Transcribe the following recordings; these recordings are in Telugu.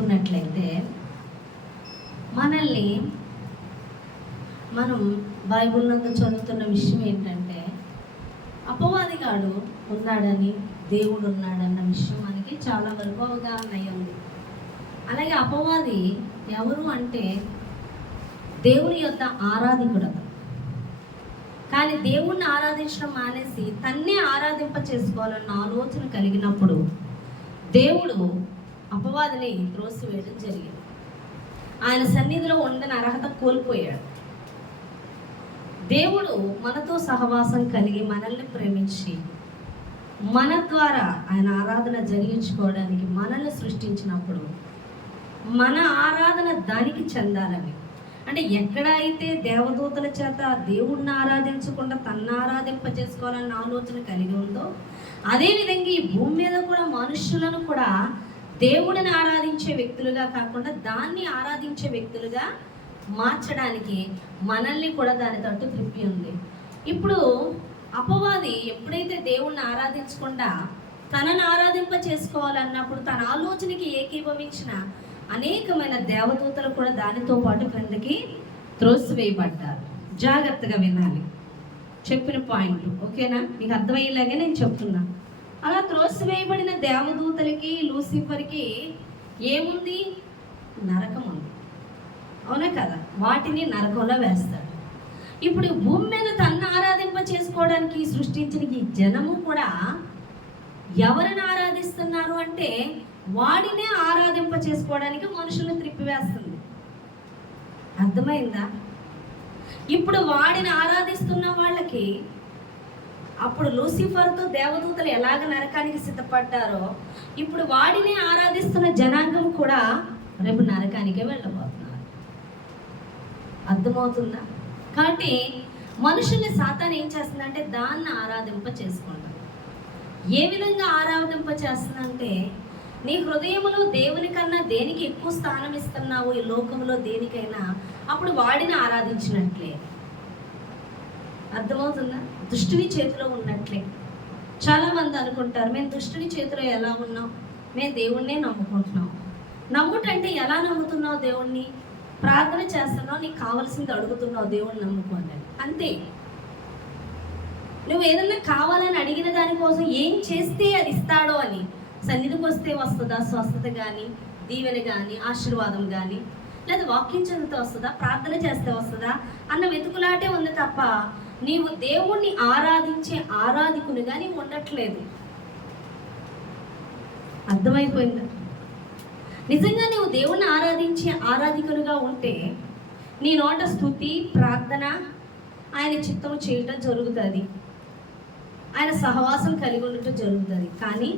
ఉన్నట్లయితే మనల్ని మనం బైబిల్ నందు చదువుతున్న విషయం ఏంటంటే అపవాదిగాడు ఉన్నాడని దేవుడు ఉన్నాడన్న విషయం మనకి చాలా వరకు అవగాహన అయ్యింది. అలాగే అపవాది ఎవరు అంటే దేవుని యొక్క ఆరాధికుడు. కానీ దేవుణ్ణి ఆరాధించడం మానేసి తన్నే ఆరాధింప చేసుకోవాలన్న ఆలోచన కలిగినప్పుడు దేవుడు అపవాదిని త్రోసివేయడం జరిగింది. ఆయన సన్నిధిలో ఉండని అర్హత కోల్పోయాడు. దేవుడు మనతో సహవాసం కలిగి మనల్ని ప్రేమించి మన ద్వారా ఆయన ఆరాధన జరిగించుకోవడానికి మనల్ని సృష్టించినప్పుడు మన ఆరాధన దానికి చెందాలని, అంటే ఎక్కడైతే దేవదూతల చేత దేవుణ్ణి ఆరాధించకుండా తన్ను ఆరాధింప చేసుకోవాలన్న ఆలోచన కలిగి ఉందో, అదేవిధంగా ఈ భూమి మీద కూడా మనుషులను కూడా దేవుడిని ఆరాధించే వ్యక్తులుగా కాకుండా దాన్ని ఆరాధించే వ్యక్తులుగా మార్చడానికి మనల్ని కూడా దాని తట్టు త్రిప్పి ఉంది. ఇప్పుడు అపవాది ఎప్పుడైతే దేవుణ్ణి ఆరాధించకుండా తనను ఆరాధింప చేసుకోవాలన్నప్పుడు తన ఆలోచనకి ఏకీభవించిన అనేకమైన దేవదూతలు కూడా దానితో పాటు క్రిందకి త్రోసివేయబడ్డారు. జాగ్రత్తగా వినాలి చెప్పిన పాయింట్, ఓకేనా? మీకు అర్థమయ్యేలాగే నేను చెప్తున్నా. అలా త్రోసివేయబడిన దేవదూతలకి లూసిఫర్కి ఏముంది? నరకం ఉంది, అవునా కదా? వాటిని నరకంలో వేస్తాడు. ఇప్పుడు భూమి మీద తన్ను ఆరాధింప చేసుకోవడానికి సృష్టించిన ఈ జనము కూడా ఎవరిని ఆరాధిస్తున్నారు అంటే వాడినే ఆరాధింప చేసుకోవడానికి మనుషులను త్రిప్పివేస్తుంది. అర్థమైందా? ఇప్పుడు వాడిని ఆరాధిస్తున్న వాళ్ళకి అప్పుడు లూసిఫర్తో దేవదూతలు ఎలాగ నరకానికి సిద్ధపడ్డారో ఇప్పుడు వాడిని ఆరాధిస్తున్న జనాంగం కూడా రేపు నరకానికే వెళ్ళబోతున్నారు. అర్థమవుతుందా? కాబట్టి మనుషుల్ని సాతాను ఏం చేస్తుందంటే దాన్ని ఆరాధింప చేసుకుంటారు. ఏ విధంగా ఆరాధింప చేస్తుందంటే నీ హృదయంలో దేవుని కన్నా దేనికి ఎక్కువ స్థానం ఇస్తున్నావు ఈ లోకంలో దేనికైనా, అప్పుడు వాడిని ఆరాధించినట్లే. అర్థమవుతుందా? దుష్టుని చేతిలో ఉన్నట్లే. చాలామంది అనుకుంటారు మేము దుష్టుని చేతిలో ఎలా ఉన్నాం, మేము దేవుణ్ణే నమ్ముకుంటున్నాం. నమ్ముటంటే ఎలా నమ్ముతున్నావు దేవుణ్ణి? ప్రార్థన చేస్తున్నావు, నీకు కావాల్సింది అడుగుతున్నావు, దేవుణ్ణి నమ్ముకోండి అంతే. నువ్వు ఏదన్నా కావాలని అడిగిన దానికోసం ఏం చేస్తే అది ఇస్తాడో అని, సన్నిధికి వస్తే వస్తుందా స్వస్థత కానీ, దీవెన కానీ, ఆశీర్వాదం కానీ, లేదా వాక్యం చదివితే వస్తుందా, ప్రార్థన చేస్తే వస్తుందా అన్న వెతుకులాటే ఉంది తప్ప నీవు దేవుణ్ణి ఆరాధించే ఆరాధికునిగా నీవు ఉండట్లేదు. అర్థమైపోయిందా? నిజంగా నీవు దేవుణ్ణి ఆరాధించే ఆరాధికునిగా ఉంటే నీ నోట స్తుతి ప్రార్థన ఆయన చిత్తము చేయటం జరుగుతుంది, ఆయన సహవాసం కలిగి ఉండటం జరుగుతుంది. కానీ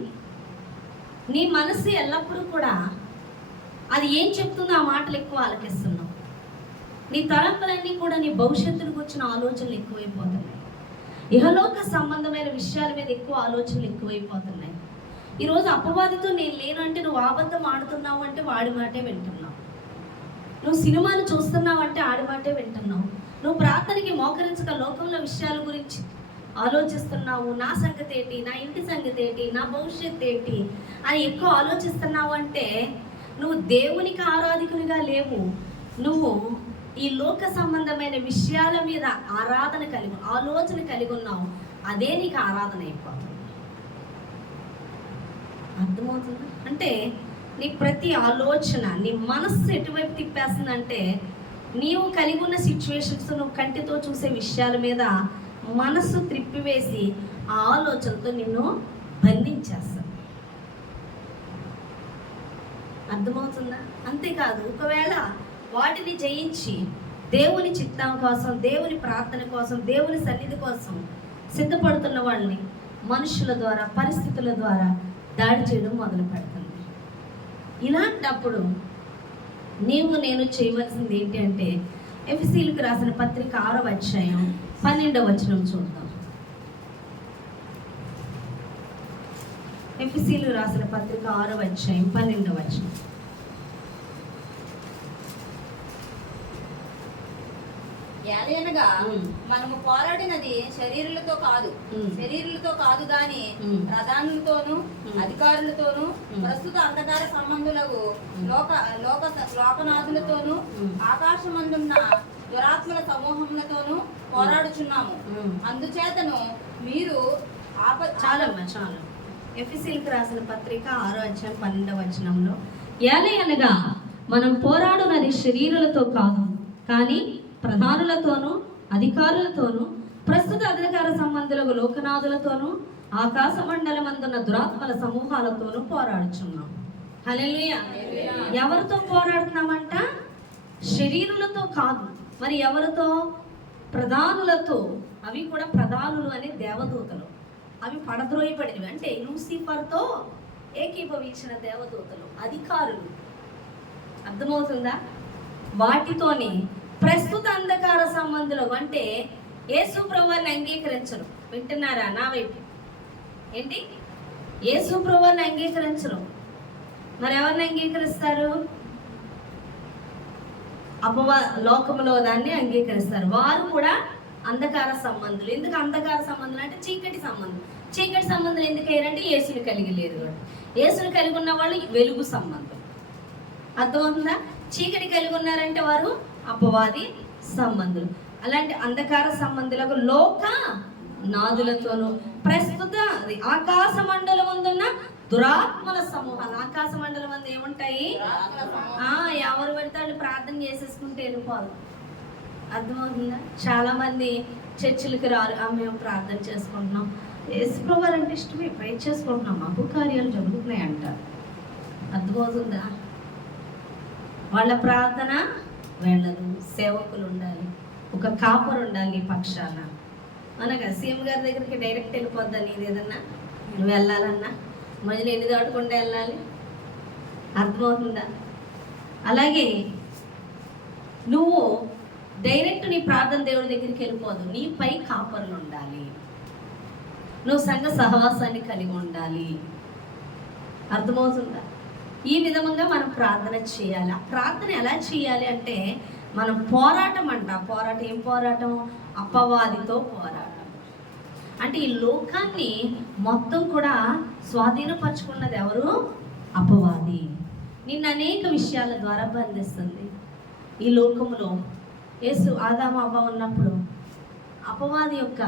నీ మనసు ఎల్లప్పుడూ కూడా అది ఏం చెప్తుందో ఆ మాటలు ఎక్కువ ఆలకిస్తున్నావు. నీ తలంపులన్నీ కూడా నీ భవిష్యత్తును గురించిన ఆలోచనలు ఎక్కువైపోతున్నాయి. ఇహలోక సంబంధమైన విషయాల మీద ఎక్కువ ఆలోచనలు ఎక్కువైపోతున్నాయి. ఈరోజు అపవాదితో నేను లేనంటే నువ్వు అబద్ధం ఆడుతున్నావు అంటే వాడి మాటే వింటున్నావు. నువ్వు సినిమాను చూస్తున్నావు అంటే ఆడి మాటే వింటున్నావు. నువ్వు ప్రార్థనకి మోకరించక లోకంలో విషయాల గురించి ఆలోచిస్తున్నావు. నా సంగతి ఏంటి, నా ఇంటి సంగతి ఏంటి, నా భవిష్యత్తు ఏంటి అని ఎక్కువ ఆలోచిస్తున్నావు అంటే నువ్వు దేవునికి ఆరాధికునిగా లేవు. నువ్వు ఈ లోక సంబంధమైన విషయాల మీద ఆలోచన కలిగి ఉన్నావు. అదే నీకు ఆరాధన అయిపోతుంది. అర్థమవుతుంది? అంటే నీ ప్రతి ఆలోచన నీ మనస్సు ఎటువైపు తిప్పేస్తుందంటే నీవు కలిగి ఉన్న సిచ్యువేషన్స్, నువ్వు కంటితో చూసే విషయాల మీద మనస్సు త్రిప్పివేసి ఆ ఆలోచనతో నిన్ను బంధించేస్తాను. అర్థమవుతుందా? అంతేకాదు, ఒకవేళ వాటిని జయించి దేవుని చిత్తం కోసం, దేవుని ప్రార్థన కోసం, దేవుని సన్నిధి కోసం సిద్ధపడుతున్న వాళ్ళని మనుషుల ద్వారా, పరిస్థితుల ద్వారా దాడి చేయడం మొదలు పెడుతుంది. ఇలాంటప్పుడు నేను చేయవలసింది ఏంటి అంటే ఎఫెసీయులకు రాసిన పత్రిక 6వ అధ్యాయం 12వ వచనం చూద్దాం. ఎఫెసీయులకు రాసిన పత్రిక 6వ అధ్యాయం 12వ వచనం. ఏలయనగా మనము పోరాడినది శరీరులతో కాదు గాని ప్రధానులతోనూ అధికారులతోనూ ప్రస్తుత అంధకార సంబంధులకు లోకనాథులతోనూ ఆకాశమందున్న దురాత్మల సమూహములతోనూ పోరాడుచున్నాము. అందుచేతను మీరు చాలు ఎఫెసీయులకు రాసిన పత్రిక 6:12 ఏలయనగా మనం పోరాడునది శరీరులతో కాదు కానీ ప్రధానులతోనూ అధికారులతోనూ ప్రస్తుత అధికార సంబంధులకు లోకనాథులతోనూ ఆకాశ మండలమందున్న దురాత్మల సమూహాలతోనూ పోరాడుచున్నాం. హల్లెలూయా. ఎవరితో పోరాడుతున్నామంట? శరీరులతో కాదు. మరి ఎవరితో? ప్రధానులతో. అవి కూడా ప్రధానులు అనే దేవదూతలు. అవి పడద్రోయబడినవి. అంటే లూసిఫర్తో ఏకీభవించిన దేవదూతలు, అధికారులు. అర్థమవుతుందా? వాటితోని ప్రస్తుత అంధకార సంబంధులు అంటే యేసు ప్రభువుని అంగీకరించరు. వింటున్నారా నా వైపు? ఏంటి? యేసు ప్రభువుని అంగీకరించరు. మరి ఎవరిని అంగీకరిస్తారు? లోకములో దాన్ని అంగీకరిస్తారు. వారు కూడా అంధకార సంబంధులు. ఎందుకు అంధకార సంబంధులు అంటే చీకటి సంబంధం. చీకటి సంబంధులు ఎందుకు అయ్యారంటే యేసుని కలిగి లేరు. యేసుని కలిగి ఉన్న వాళ్ళు వెలుగు సంబంధం. అర్థమవుతుందా? చీకటి కలిగి ఉన్నారంటే వారు అపవాది సంబంధులు. అలాంటి అంధకార సంబంధులకు లోక నాదులతోనూ ప్రస్తుత ఆకాశ మండలం ముందున్న దురాత్మల సమూహాలు. ఆకాశ మండలం మంది ఏముంటాయి? ఎవరు పడితే వాళ్ళు ప్రార్థన చేసేసుకుంటే వెళ్ళిపోవాలి. అర్థమవుతుందా? చాలా మంది చర్చిలకి రారు. మేము ప్రార్థన చేసుకుంటున్నాం, యేసుప్రభువు అంటే ఇష్టమే, ప్రే చేసుకుంటున్నాం, మాకు కార్యాలు జరుగుతున్నాయి అంటారు. అర్థమవుతుందా? వాళ్ళ ప్రార్థన వెళ్ళదు. సేవకులు ఉండాలి, ఒక కాపరు ఉండాలి పక్షాన. మనగా సీఎం గారి దగ్గరికి డైరెక్ట్ వెళ్ళిపోద్దా? నీది ఏదన్నా నువ్వు వెళ్ళాలన్నా మధ్యలో ఎన్ని దాటుకుంటే వెళ్ళాలి. అర్థమవుతుందా? అలాగే నువ్వు డైరెక్ట్ నీ ప్రార్థన దేవుడి దగ్గరికి వెళ్ళిపోదు. నీపై కాపరులు ఉండాలి. నువ్వు సంఘ సహవాసాన్ని కలిగి ఉండాలి. అర్థమవుతుందా? ఈ విధంగా మనం ప్రార్థన చేయాలి. ఆ ప్రార్థన ఎలా చేయాలి అంటే మనం పోరాటం అంట. పోరాటం ఏం పోరాటం? అపవాదితో పోరాటం. అంటే ఈ లోకాన్ని మొత్తం కూడా స్వాధీనపరచుకున్నది ఎవరు? అపవాది. నిన్ను అనేక విషయాల ద్వారా బంధిస్తుంది. ఈ లోకములో యేసు ఆదాము అవ్వ ఉన్నప్పుడు అపవాది యొక్క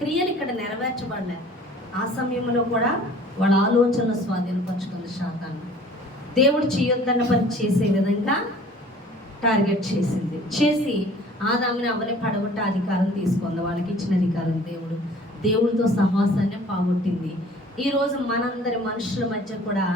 క్రియలు ఇక్కడ నెరవేర్చబడలే. ఆ సమయంలో కూడా వాళ్ళ ఆలోచనలు స్వాధీనపరచుకున్న శాతాన్ని దేవుడు చేయొద్దన్న పని చేసే విధంగా టార్గెట్ చేసింది. చేసి ఆదాముని అవ్వని పడగొట్టే అధికారం తీసుకుంది. వాళ్ళకి ఇచ్చిన అధికారం దేవుడితో సహవాసాన్ని పోగొట్టింది. ఈరోజు మనందరి మనుషుల మధ్య కూడా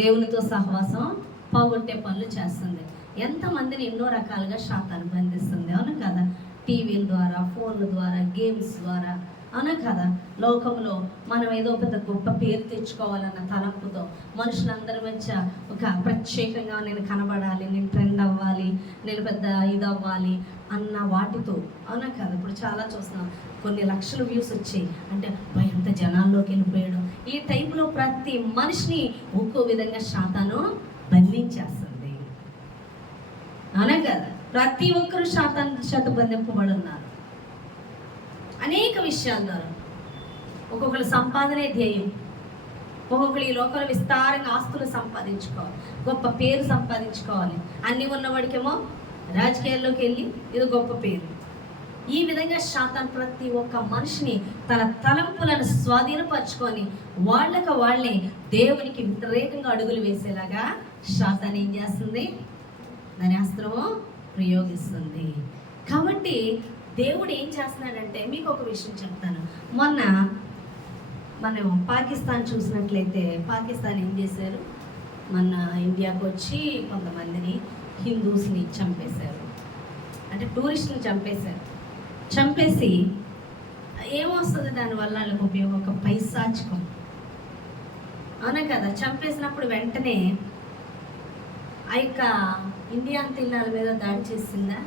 దేవునితో సహవాసం పోగొట్టే పనులు చేస్తుంది. ఎంతమందిని ఎన్నో రకాలుగా శాతాన్ని బంధిస్తుంది. అవును కదా? టీవీల ద్వారా, ఫోన్ల ద్వారా, గేమ్స్ ద్వారా. అవునా కదా? లోకంలో మనం ఏదో పెద్ద గొప్ప పేరు తెచ్చుకోవాలన్న తలంపుతో మనుషులందరి మధ్య ఒక ప్రత్యేకంగా నేను కనబడాలి, నేను ట్రెండ్ అవ్వాలి, నేను పెద్ద ఇది అవ్వాలి అన్న వాటితో. అవునా కదా? ఇప్పుడు చాలా చూస్తున్నాం, కొన్ని లక్షల వ్యూస్ వచ్చాయి అంటే ఎంత జనాల్లోకి వెళ్ళిపోయాడు. ఈ టైపులో ప్రతి మనిషిని ఒక్కో విధంగా శాతాను బంధించేస్తుంది. అవునా కదా? ప్రతి ఒక్కరు శాతం బంధింపబడి ఉన్నారు అనేక విషయాల ద్వారా. ఒక్కొక్కరు సంపాదనే ధ్యేయం. ఒక్కొక్కరు ఈ లోకంలో విస్తారంగా ఆస్తులు సంపాదించుకోవాలి, గొప్ప పేరు సంపాదించుకోవాలి. అన్నీ ఉన్నవాడికేమో రాజకీయాల్లోకి వెళ్ళి ఇది గొప్ప పేరు. ఈ విధంగా శాతాన్ ప్రతి ఒక్క మనిషిని తన తలంపులను స్వాధీనపరచుకొని వాళ్ళే దేవునికి వ్యతిరేకంగా అడుగులు వేసేలాగా శాతాన్ ఏం చేస్తుంది? దాని అస్త్రము ప్రయోగిస్తుంది. కాబట్టి దేవుడు ఏం చేస్తున్నాడంటే, మీకు ఒక విషయం చెప్తాను. మొన్న మనం పాకిస్తాన్ చూసినట్లయితే పాకిస్తాన్ ఏం చేశారు? మన ఇండియాకు వచ్చి కొంతమందిని హిందూస్ని చంపేశారు. అంటే టూరిస్టులు చంపేసి ఏమొస్తుంది దానివల్ల? వాళ్ళకి ఉపయోగం ఒక పైశాచికం. అవునా కదా? చంపేసినప్పుడు వెంటనే ఆ యొక్క ఇండియా తిన్నాల మీద దాడి చేసిందా?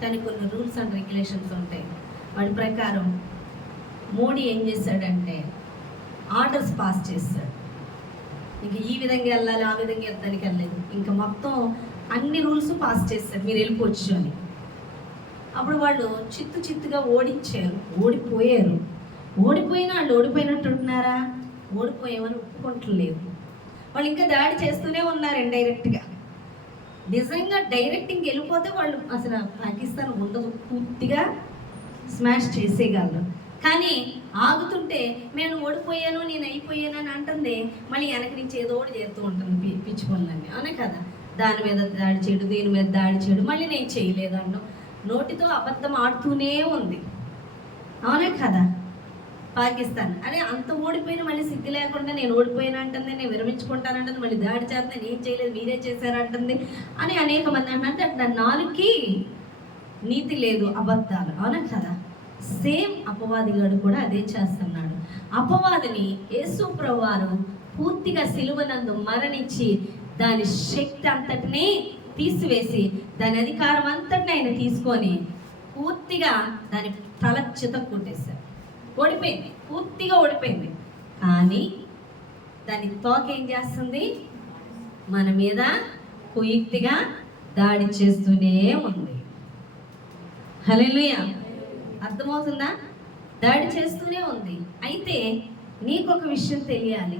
కానీ కొన్ని రూల్స్ అండ్ రెగ్యులేషన్స్ ఉంటాయి. వాటి ప్రకారం మోడీ ఏం చేశాడంటే ఆర్డర్స్ పాస్ చేశాడు. ఇంక ఈ విధంగా వెళ్ళాలి, ఆ విధంగా యుద్ధానికి వెళ్ళలేదు. ఇంకా మొత్తం అన్ని రూల్స్ పాస్ చేశాడు, మీరు వెళ్ళిపోవచ్చు అని. అప్పుడు వాళ్ళు చిత్తుగా ఓడిపోయారు. ఓడిపోయిన వాళ్ళు ఓడిపోయినట్టు ఉంటున్నారా? ఓడిపోయామని ఒప్పుకుంటలేదు. వాళ్ళు ఇంకా దాడి చేస్తూనే ఉన్నారు ఇండైరెక్ట్గా. నిజంగా డైరెక్టింగ్ వెళ్ళిపోతే వాళ్ళు అసలు పాకిస్తాన్ ఉండదు, పూర్తిగా స్మాష్ చేసేయగలరు. కానీ ఆగుతుంటే నేను ఓడిపోయాను, నేను అయిపోయాను అని అంటుంది. మళ్ళీ వెనక నుంచి ఏదో ఒకటి చేస్తూ ఉంటుంది పిచ్చి పనులన్నీ. అవునే కదా? దాని మీద దాడి చేయడు, దీని మీద దాడి చేయడు, మళ్ళీ నేను చేయలేదు అన్ను. నోటితో అబద్ధం ఆడుతూనే ఉంది. అవునే కదా? పాకిస్తాన్ అదే అంత ఓడిపోయిన మళ్ళీ సిగ్గు లేకుండా నేను ఓడిపోయినా అంటుంది, నేను విరమించుకుంటానంటుంది, మళ్ళీ దాడి చేస్తే నేను చేయలేదు మీరే చేశారంటుంది అని అనేక మంది అంటే అట్లా నాలుగుకి నీతి లేదు, అబద్ధాలు. అవునా కదా? సేమ్ అపవాదిగాడు కూడా అదే చేస్తున్నాడు. అపవాదిని యేసు ప్రభువారు పూర్తిగా సిలువనందు మరణించి దాని శక్తి అంతటినీ తీసివేసి దాని అధికారం అంతటిని ఆయన తీసుకొని పూర్తిగా దాని తల చిత కొట్టేశారు. ఓడిపోయింది, పూర్తిగా ఓడిపోయింది. కానీ దాని తోక ఏం చేస్తుంది? మన మీద కుయుక్తిగా దాడి చేస్తూనే ఉంది. హల్లెలూయా! అర్థమవుతుందా? దాడి చేస్తూనే ఉంది. అయితే నీకు ఒక విషయం తెలియాలి.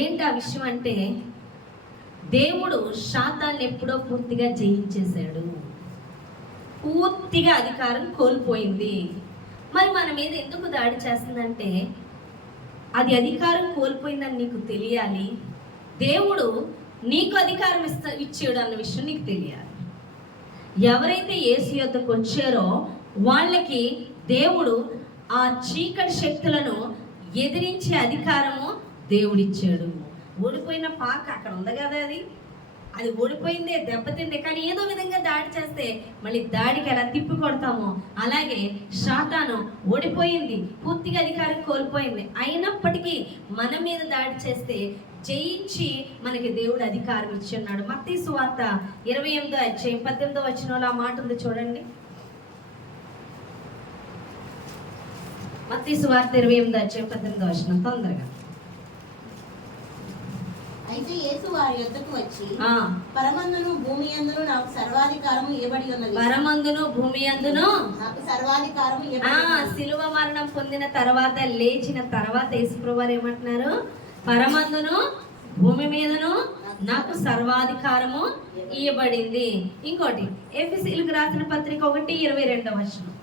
ఏంటి ఆ విషయం అంటే, దేవుడు శాతాన్ని ఎప్పుడో పూర్తిగా జయించేశాడు. పూర్తిగా అధికారం కోల్పోయింది. మరి మన మీద ఎందుకు దాడి చేస్తుందంటే, అది అధికారం కోల్పోయిందని నీకు తెలియాలి. దేవుడు నీకు అధికారం ఇచ్చాడు అన్న విషయం నీకు తెలియాలి. ఎవరైతే యేసు యొద్దకు వచ్చారో వాళ్ళకి దేవుడు ఆ చీకటి శక్తులను ఎదిరించే అధికారము దేవుడిచ్చాడు. ఓడిపోయిన పాక అక్కడ ఉంది కదా, అది ఓడిపోయిందే, దెబ్బతిందే. కానీ ఏదో విధంగా దాడి చేస్తే మళ్ళీ దాడికి ఎలా తిప్పి కొడతామో అలాగే సాతాను ఓడిపోయింది, పూర్తిగా అధికారం కోల్పోయింది. అయినప్పటికీ మన మీద దాడి చేస్తే జయించి మనకి దేవుడు అధికారం ఇచ్చి ఉన్నాడు. మత్తయి సువార్త 28వ అధ్యాయం 18వ వచనంలో ఆ మాట ఉంది చూడండి. మత్తయి సువార్త 28వ అధ్యాయం 18వ వచనం తొందరగా. అయితే యేసు వారి యొద్దకు వచ్చి, పరమందును భూమి యందును నాకు సర్వాధికారము ఇవ్వబడి ఉన్నది. పరమందును భూమి యందును నాకు సర్వాధికారము శిలువ మరణం పొందిన తర్వాత, లేచిన తర్వాత యేసుప్రభువు వారు ఏమంటున్నారు? పరమందును భూమి మీదను నాకు సర్వాధికారము ఇవ్వబడింది. ఇంకోటి ఎఫెసీయులకు రాసిన పత్రిక 1:22 వచనం.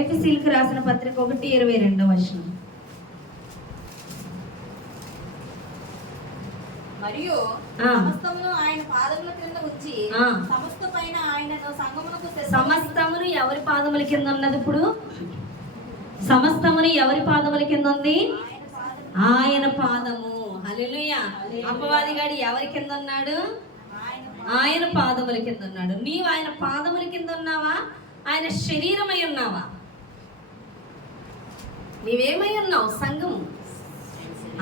ఎఫెసీయులకు రాసిన పత్రిక 1:22 వచనం. మరియు సమస్తమును ఆయన పాదముల కింద ఉంచి సమస్త పైన ఆయనను సంగమునకు సమస్తమును ఎవరి పాదముల కింద ఉన్నది? ఇప్పుడు సమస్తమును ఎవరి పాదముల కింద ఉంది? ఆయన పాదము. హల్లెలూయా! అపవాదిగాడు ఎవరి కింద ఉన్నాడు? ఆయన పాదముల కింద ఉన్నాడు. నీవు ఆయన పాదముల కింద ఉన్నావా? ఆయన శరీరమై ఉన్నావా? నీవేమై ఉన్నావు? సంఘము.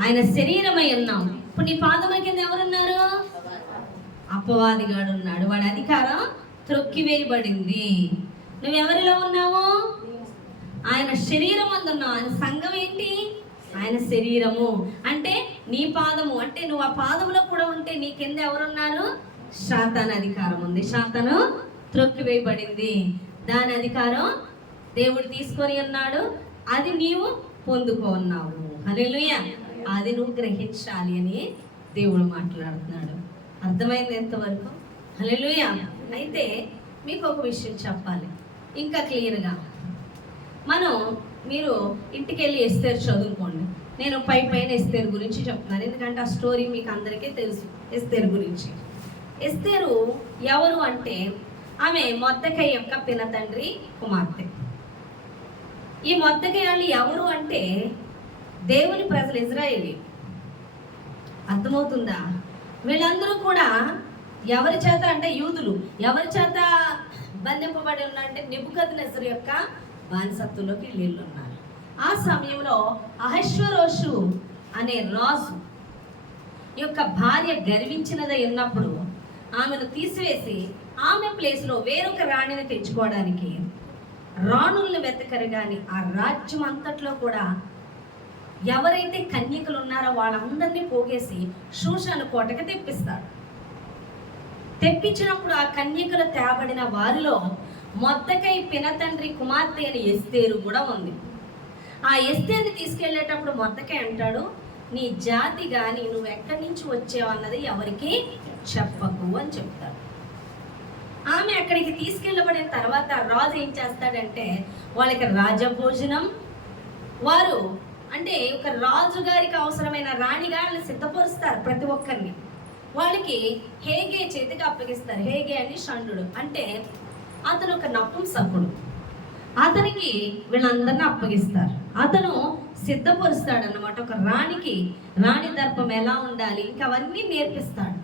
ఆయన శరీరమై ఉన్నావు. ఇప్పుడు నీ పాదముల కింద ఎవరున్నారు? అపవాదిగాడు ఉన్నాడు. వాడి అధికారం త్రొక్కివేయబడింది. నువ్వెవరిలో ఉన్నావు? ఆయన శరీరం అందున్నావు. ఆయన సంఘం ఏంటి? ఆయన శరీరము. అంటే నీ పాదము, అంటే నువ్వు ఆ పాదములో కూడా ఉంటే నీ కింద ఎవరున్నారు? సాతాను అధికారం ఉంది. సాతాను త్రొక్కివేయబడింది. దాని అధికారం దేవుడు తీసుకొని ఉన్నాడు. అది నీవు పొందుకున్నావు. హల్లెలూయా! అది నువ్వు గ్రహించాలి అని దేవుడు మాట్లాడుతున్నాడు. అర్థమైంది ఎంతవరకు? హల్లెలూయా! అయితే మీకు ఒక విషయం చెప్పాలి ఇంకా క్లియర్గా. మీరు ఇంటికి వెళ్ళి ఎస్తేరు చదువుకోండి. నేను పైన ఎస్తేరు గురించి చెప్తున్నాను, ఎందుకంటే ఆ స్టోరీ మీకు అందరికీ తెలుసు. ఎస్తేరు గురించి. ఎస్తేరు ఎవరు అంటే, ఆమె మొర్దెకై యొక్క పినతండ్రి కుమార్తె. ఈ మొర్దెకై వాళ్ళు ఎవరు అంటే దేవుని ప్రజలు, ఇజ్రాయేలీ. అర్థమవుతుందా? వీళ్ళందరూ కూడా ఎవరి చేత అంటే యూదులు ఎవరి చేత బంధింపబడి ఉన్నారంటే నెబుకద్నెజరు యొక్క బానిసత్వంలోకి వీళ్ళు ఉన్నారు. ఆ సమయంలో అహష్వేరోషు అనే రాజు యొక్క భార్య గర్వించినదై ఉన్నప్పుడు ఆమెను తీసివేసి ఆమె ప్లేస్లో వేరొక రాణిని తెచ్చుకోవడానికి రాణుల్ని వెతకరు. కానీ ఆ రాజ్యం అంతట్లో కూడా ఎవరైతే కన్యకలు ఉన్నారో వాళ్ళందరినీ పోగేసి షూషాను కోటకి తెప్పిస్తాడు. తెప్పించినప్పుడు ఆ కన్యకలు తేబడిన వారిలో మొర్దెకై పినతండ్రి కుమార్తె అని ఎస్తేరు కూడా ఉంది. ఆ ఎస్తేరుని తీసుకెళ్లేటప్పుడు మొర్దెకై అంటాడు, నీ జాతి కానీ నువ్వు ఎక్కడి నుంచి వచ్చావు అన్నది ఎవరికి చెప్పకు అని చెప్తాడు. ఆమె అక్కడికి తీసుకెళ్ళబడిన తర్వాత రాజు ఏం చేస్తాడంటే వాళ్ళకి రాజభోజనం, వారు అంటే ఒక రాజు గారికి అవసరమైన రాణిగారిని సిద్ధపరుస్తారు ప్రతి ఒక్కరిని. వాళ్ళకి హేగే చేతికి అప్పగిస్తారు. హేగే అని షండు అంటే అతను ఒక నపుంసకుడు. అతనికి వీళ్ళందరినీ అప్పగిస్తారు. అతను సిద్ధపరుస్తాడు అన్నమాట. ఒక రాణికి రాణి దర్పం ఎలా ఉండాలి ఇంకా అవన్నీ నేర్పిస్తాడు.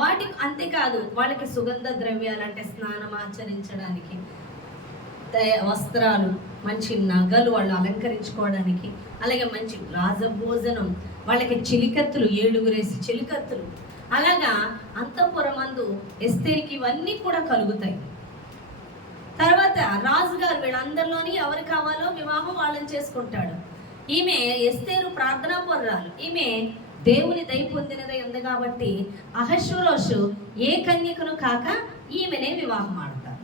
వాటికి అంతేకాదు, వాళ్ళకి సుగంధ ద్రవ్యాలు అంటే స్నానం ఆచరించడానికి, వస్త్రాలు, మంచి నగలు వాళ్ళు అలంకరించుకోవడానికి, అలాగే మంచి రాజభోజనం, వాళ్ళకి చిలికత్తులు 7 చిలికత్తులు, అలాగా అంతఃపురమందు ఎస్తేరుకి ఇవన్నీ కూడా కలుగుతాయి. తర్వాత రాజుగారు వీళ్ళందరిలోని ఎవరు కావాలో వివాహం వాళ్ళని చేసుకుంటాడు. ఈమె ఎస్తేరు ప్రార్థనా పరురాలు. ఈమె దేవుని దయ పొందినదై ఉంది కాబట్టి అహష్వేరోషు ఏ కన్యకను కాక ఈమెనే వివాహం ఆడతారు.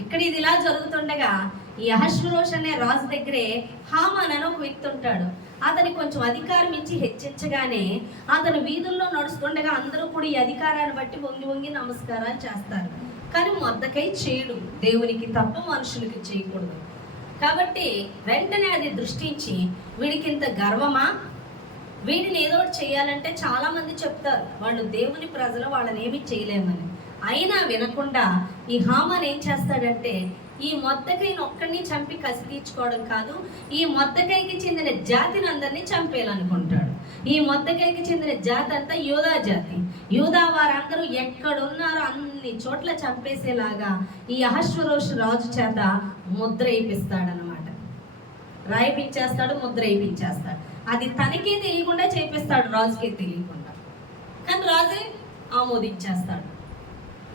ఇక్కడ ఇది ఇలా జరుగుతుండగా ఈ అహష్వేరోషు అనే రాజు దగ్గరే హామాన్ అని ఒక వ్యక్తి ఉంటాడు. అతని కొంచెం అధికారం ఇచ్చి హెచ్చించగానే అతను వీధుల్లో నడుస్తుండగా అందరూ కూడా ఈ అధికారాన్ని బట్టి వంగి వంగి నమస్కారాలు చేస్తారు. కానీ మొర్దెకై చేయడు, దేవునికి తప్ప మనుషులకి చేయకూడదు. కాబట్టి వెంటనే అది దృష్టించి వీడికి ఇంత గర్వమా, వీడిని ఏదో ఒకటి చేయాలంటే చాలా మంది చెప్తారు, వాళ్ళు దేవుని ప్రజలు, వాళ్ళని ఏమీ చేయలేమని. అయినా వినకుండా ఈ హామాన్ ఏం చేస్తాడంటే ఈ మొర్దెకైని ఒక్కడిని చంపి కసి తీర్చుకోవడం కాదు, ఈ మొర్దెకైకి చెందిన జాతిని అందరినీ చంపేయాలనుకుంటాడు. ఈ మొర్దెకైకి చెందిన జాతి అంతా యూదా జాతి. యూదా వారందరూ ఎక్కడున్నారో అన్ని చోట్ల చంపేసేలాగా ఈ అహష్వేరోషు రాజు చేత ముద్ర వేయిస్తాడనమాట. రాయిపించేస్తాడు, ముద్ర వేయించేస్తాడు. అది తనకే తెలియకుండా చేపిస్తాడు, రాజుకే తెలియకుండా. కానీ రాజే ఆమోదించేస్తాడు.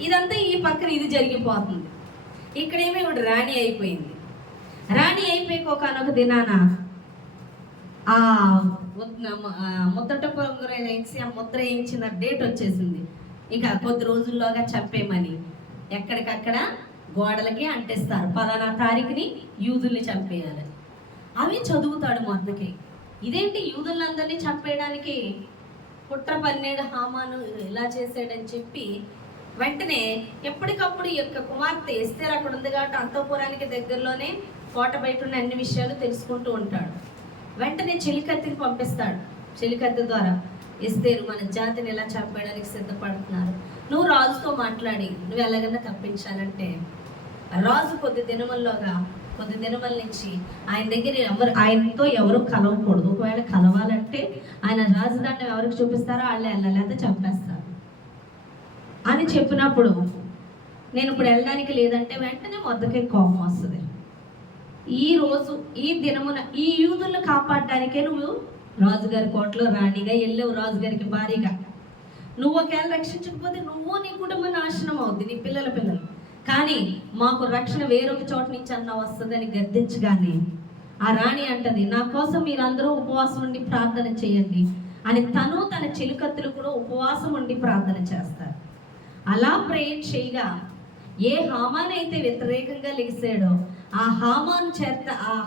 ఇదంతా ఈ పక్కన ఇది జరిగిపోతుంది. ఇక్కడేమో ఇప్పుడు రాణి అయిపోయింది. రాణి అయిపోయి ఒకనొక దినాన ఆ ముద్దట ముద్ర వేయించిన డేట్ వచ్చేసింది. ఇక కొద్ది రోజుల్లోగా చంపేమని ఎక్కడికక్కడ గోడలకి అంటిస్తారు, పలానా తారీఖుని యూదుల్ని చంపేయాలి. అవి చదువుతాడు మొర్దెకై. ఇదేంటి యూదులందరినీ చంపేయడానికి కుట్ర పన్నేడు హామాను ఇలా చేసాడని చెప్పి వెంటనే ఎప్పటికప్పుడు ఈ యొక్క కుమార్తె ఎస్తేరు అక్కడ ఉంది కాబట్టి అంతఃపురానికి దగ్గరలోనే కోట బయట ఉన్న అన్ని విషయాలు తెలుసుకుంటూ ఉంటాడు. వెంటనే చెలికత్తిని పంపిస్తాడు. చెలికత్తి ద్వారా ఎస్తేరు మన జాతిని ఎలా చంపేయడానికి సిద్ధపడుతున్నారు, నువ్వు రాజుతో మాట్లాడి నువ్వు ఎలాగైనా తప్పించాలంటే రాజు కొద్ది దినముల నుంచి ఆయన దగ్గర ఆయనతో ఎవరు కలవకూడదు. ఒకవేళ కలవాలంటే ఆయన రాజధాని ఎవరికి చూపిస్తారో వాళ్ళే వెళ్ళాలి, అయితే చంపేస్తారు అని చెప్పినప్పుడు నేను ఇప్పుడు వెళ్ళడానికి లేదంటే వెంటనే మొర్దెకై కోపం వస్తుంది. ఈ దినమున ఈ యూదులను కాపాడడానికే నువ్వు రాజుగారి కోటలో రాణిగా వెళ్ళావు, రాజుగారికి భారీగా. నువ్వు ఒకవేళ రక్షించకపోతే నువ్వు నీ కుటుంబం నాశనం అవుద్ది, నీ పిల్లలు. కానీ మాకు రక్షణ వేరొక చోట నుంచి అన్న వస్తుందని గద్దించగానే ఆ రాణి అంటది, నా కోసం మీరందరూ ఉపవాసం ఉండి ప్రార్థన చేయండి అని తన చెలికత్తులు కూడా ఉపవాసం ఉండి ప్రార్థన చేస్తారు. అలా ప్రేయర్ చేయగా ఏ హామాన్ అయితే వ్యతిరేకంగా లెగిసాడో ఆ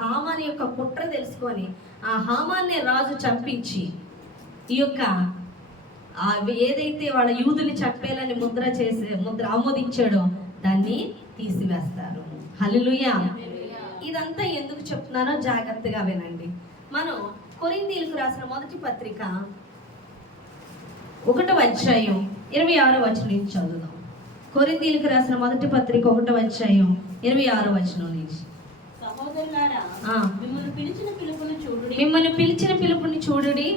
హామాన్ యొక్క కుట్ర తెలుసుకొని ఆ హామాన్నే రాజు చంపించి ఈ యొక్క ఏదైతే వాళ్ళ యూదుని చంపేయాలని ముద్ర ఆమోదించాడో దాన్ని తీసివేస్తారు. హల్లెలూయా. ఇదంతా ఎందుకు చెప్తున్నానో జాగ్రత్తగా వినండి. మనం కొరింథీయులకు రాసిన మొదటి పత్రిక 1వ అధ్యాయం 26వ వచనం నుంచి చదువుదాం. కొరింథీయులకు రాసిన మొదటి పత్రిక 1వ అధ్యాయం 26వ వచనం నుంచి. సహోదరులారా, మిమ్మల్ని పిలిచిన పిలుపుని చూడుడి.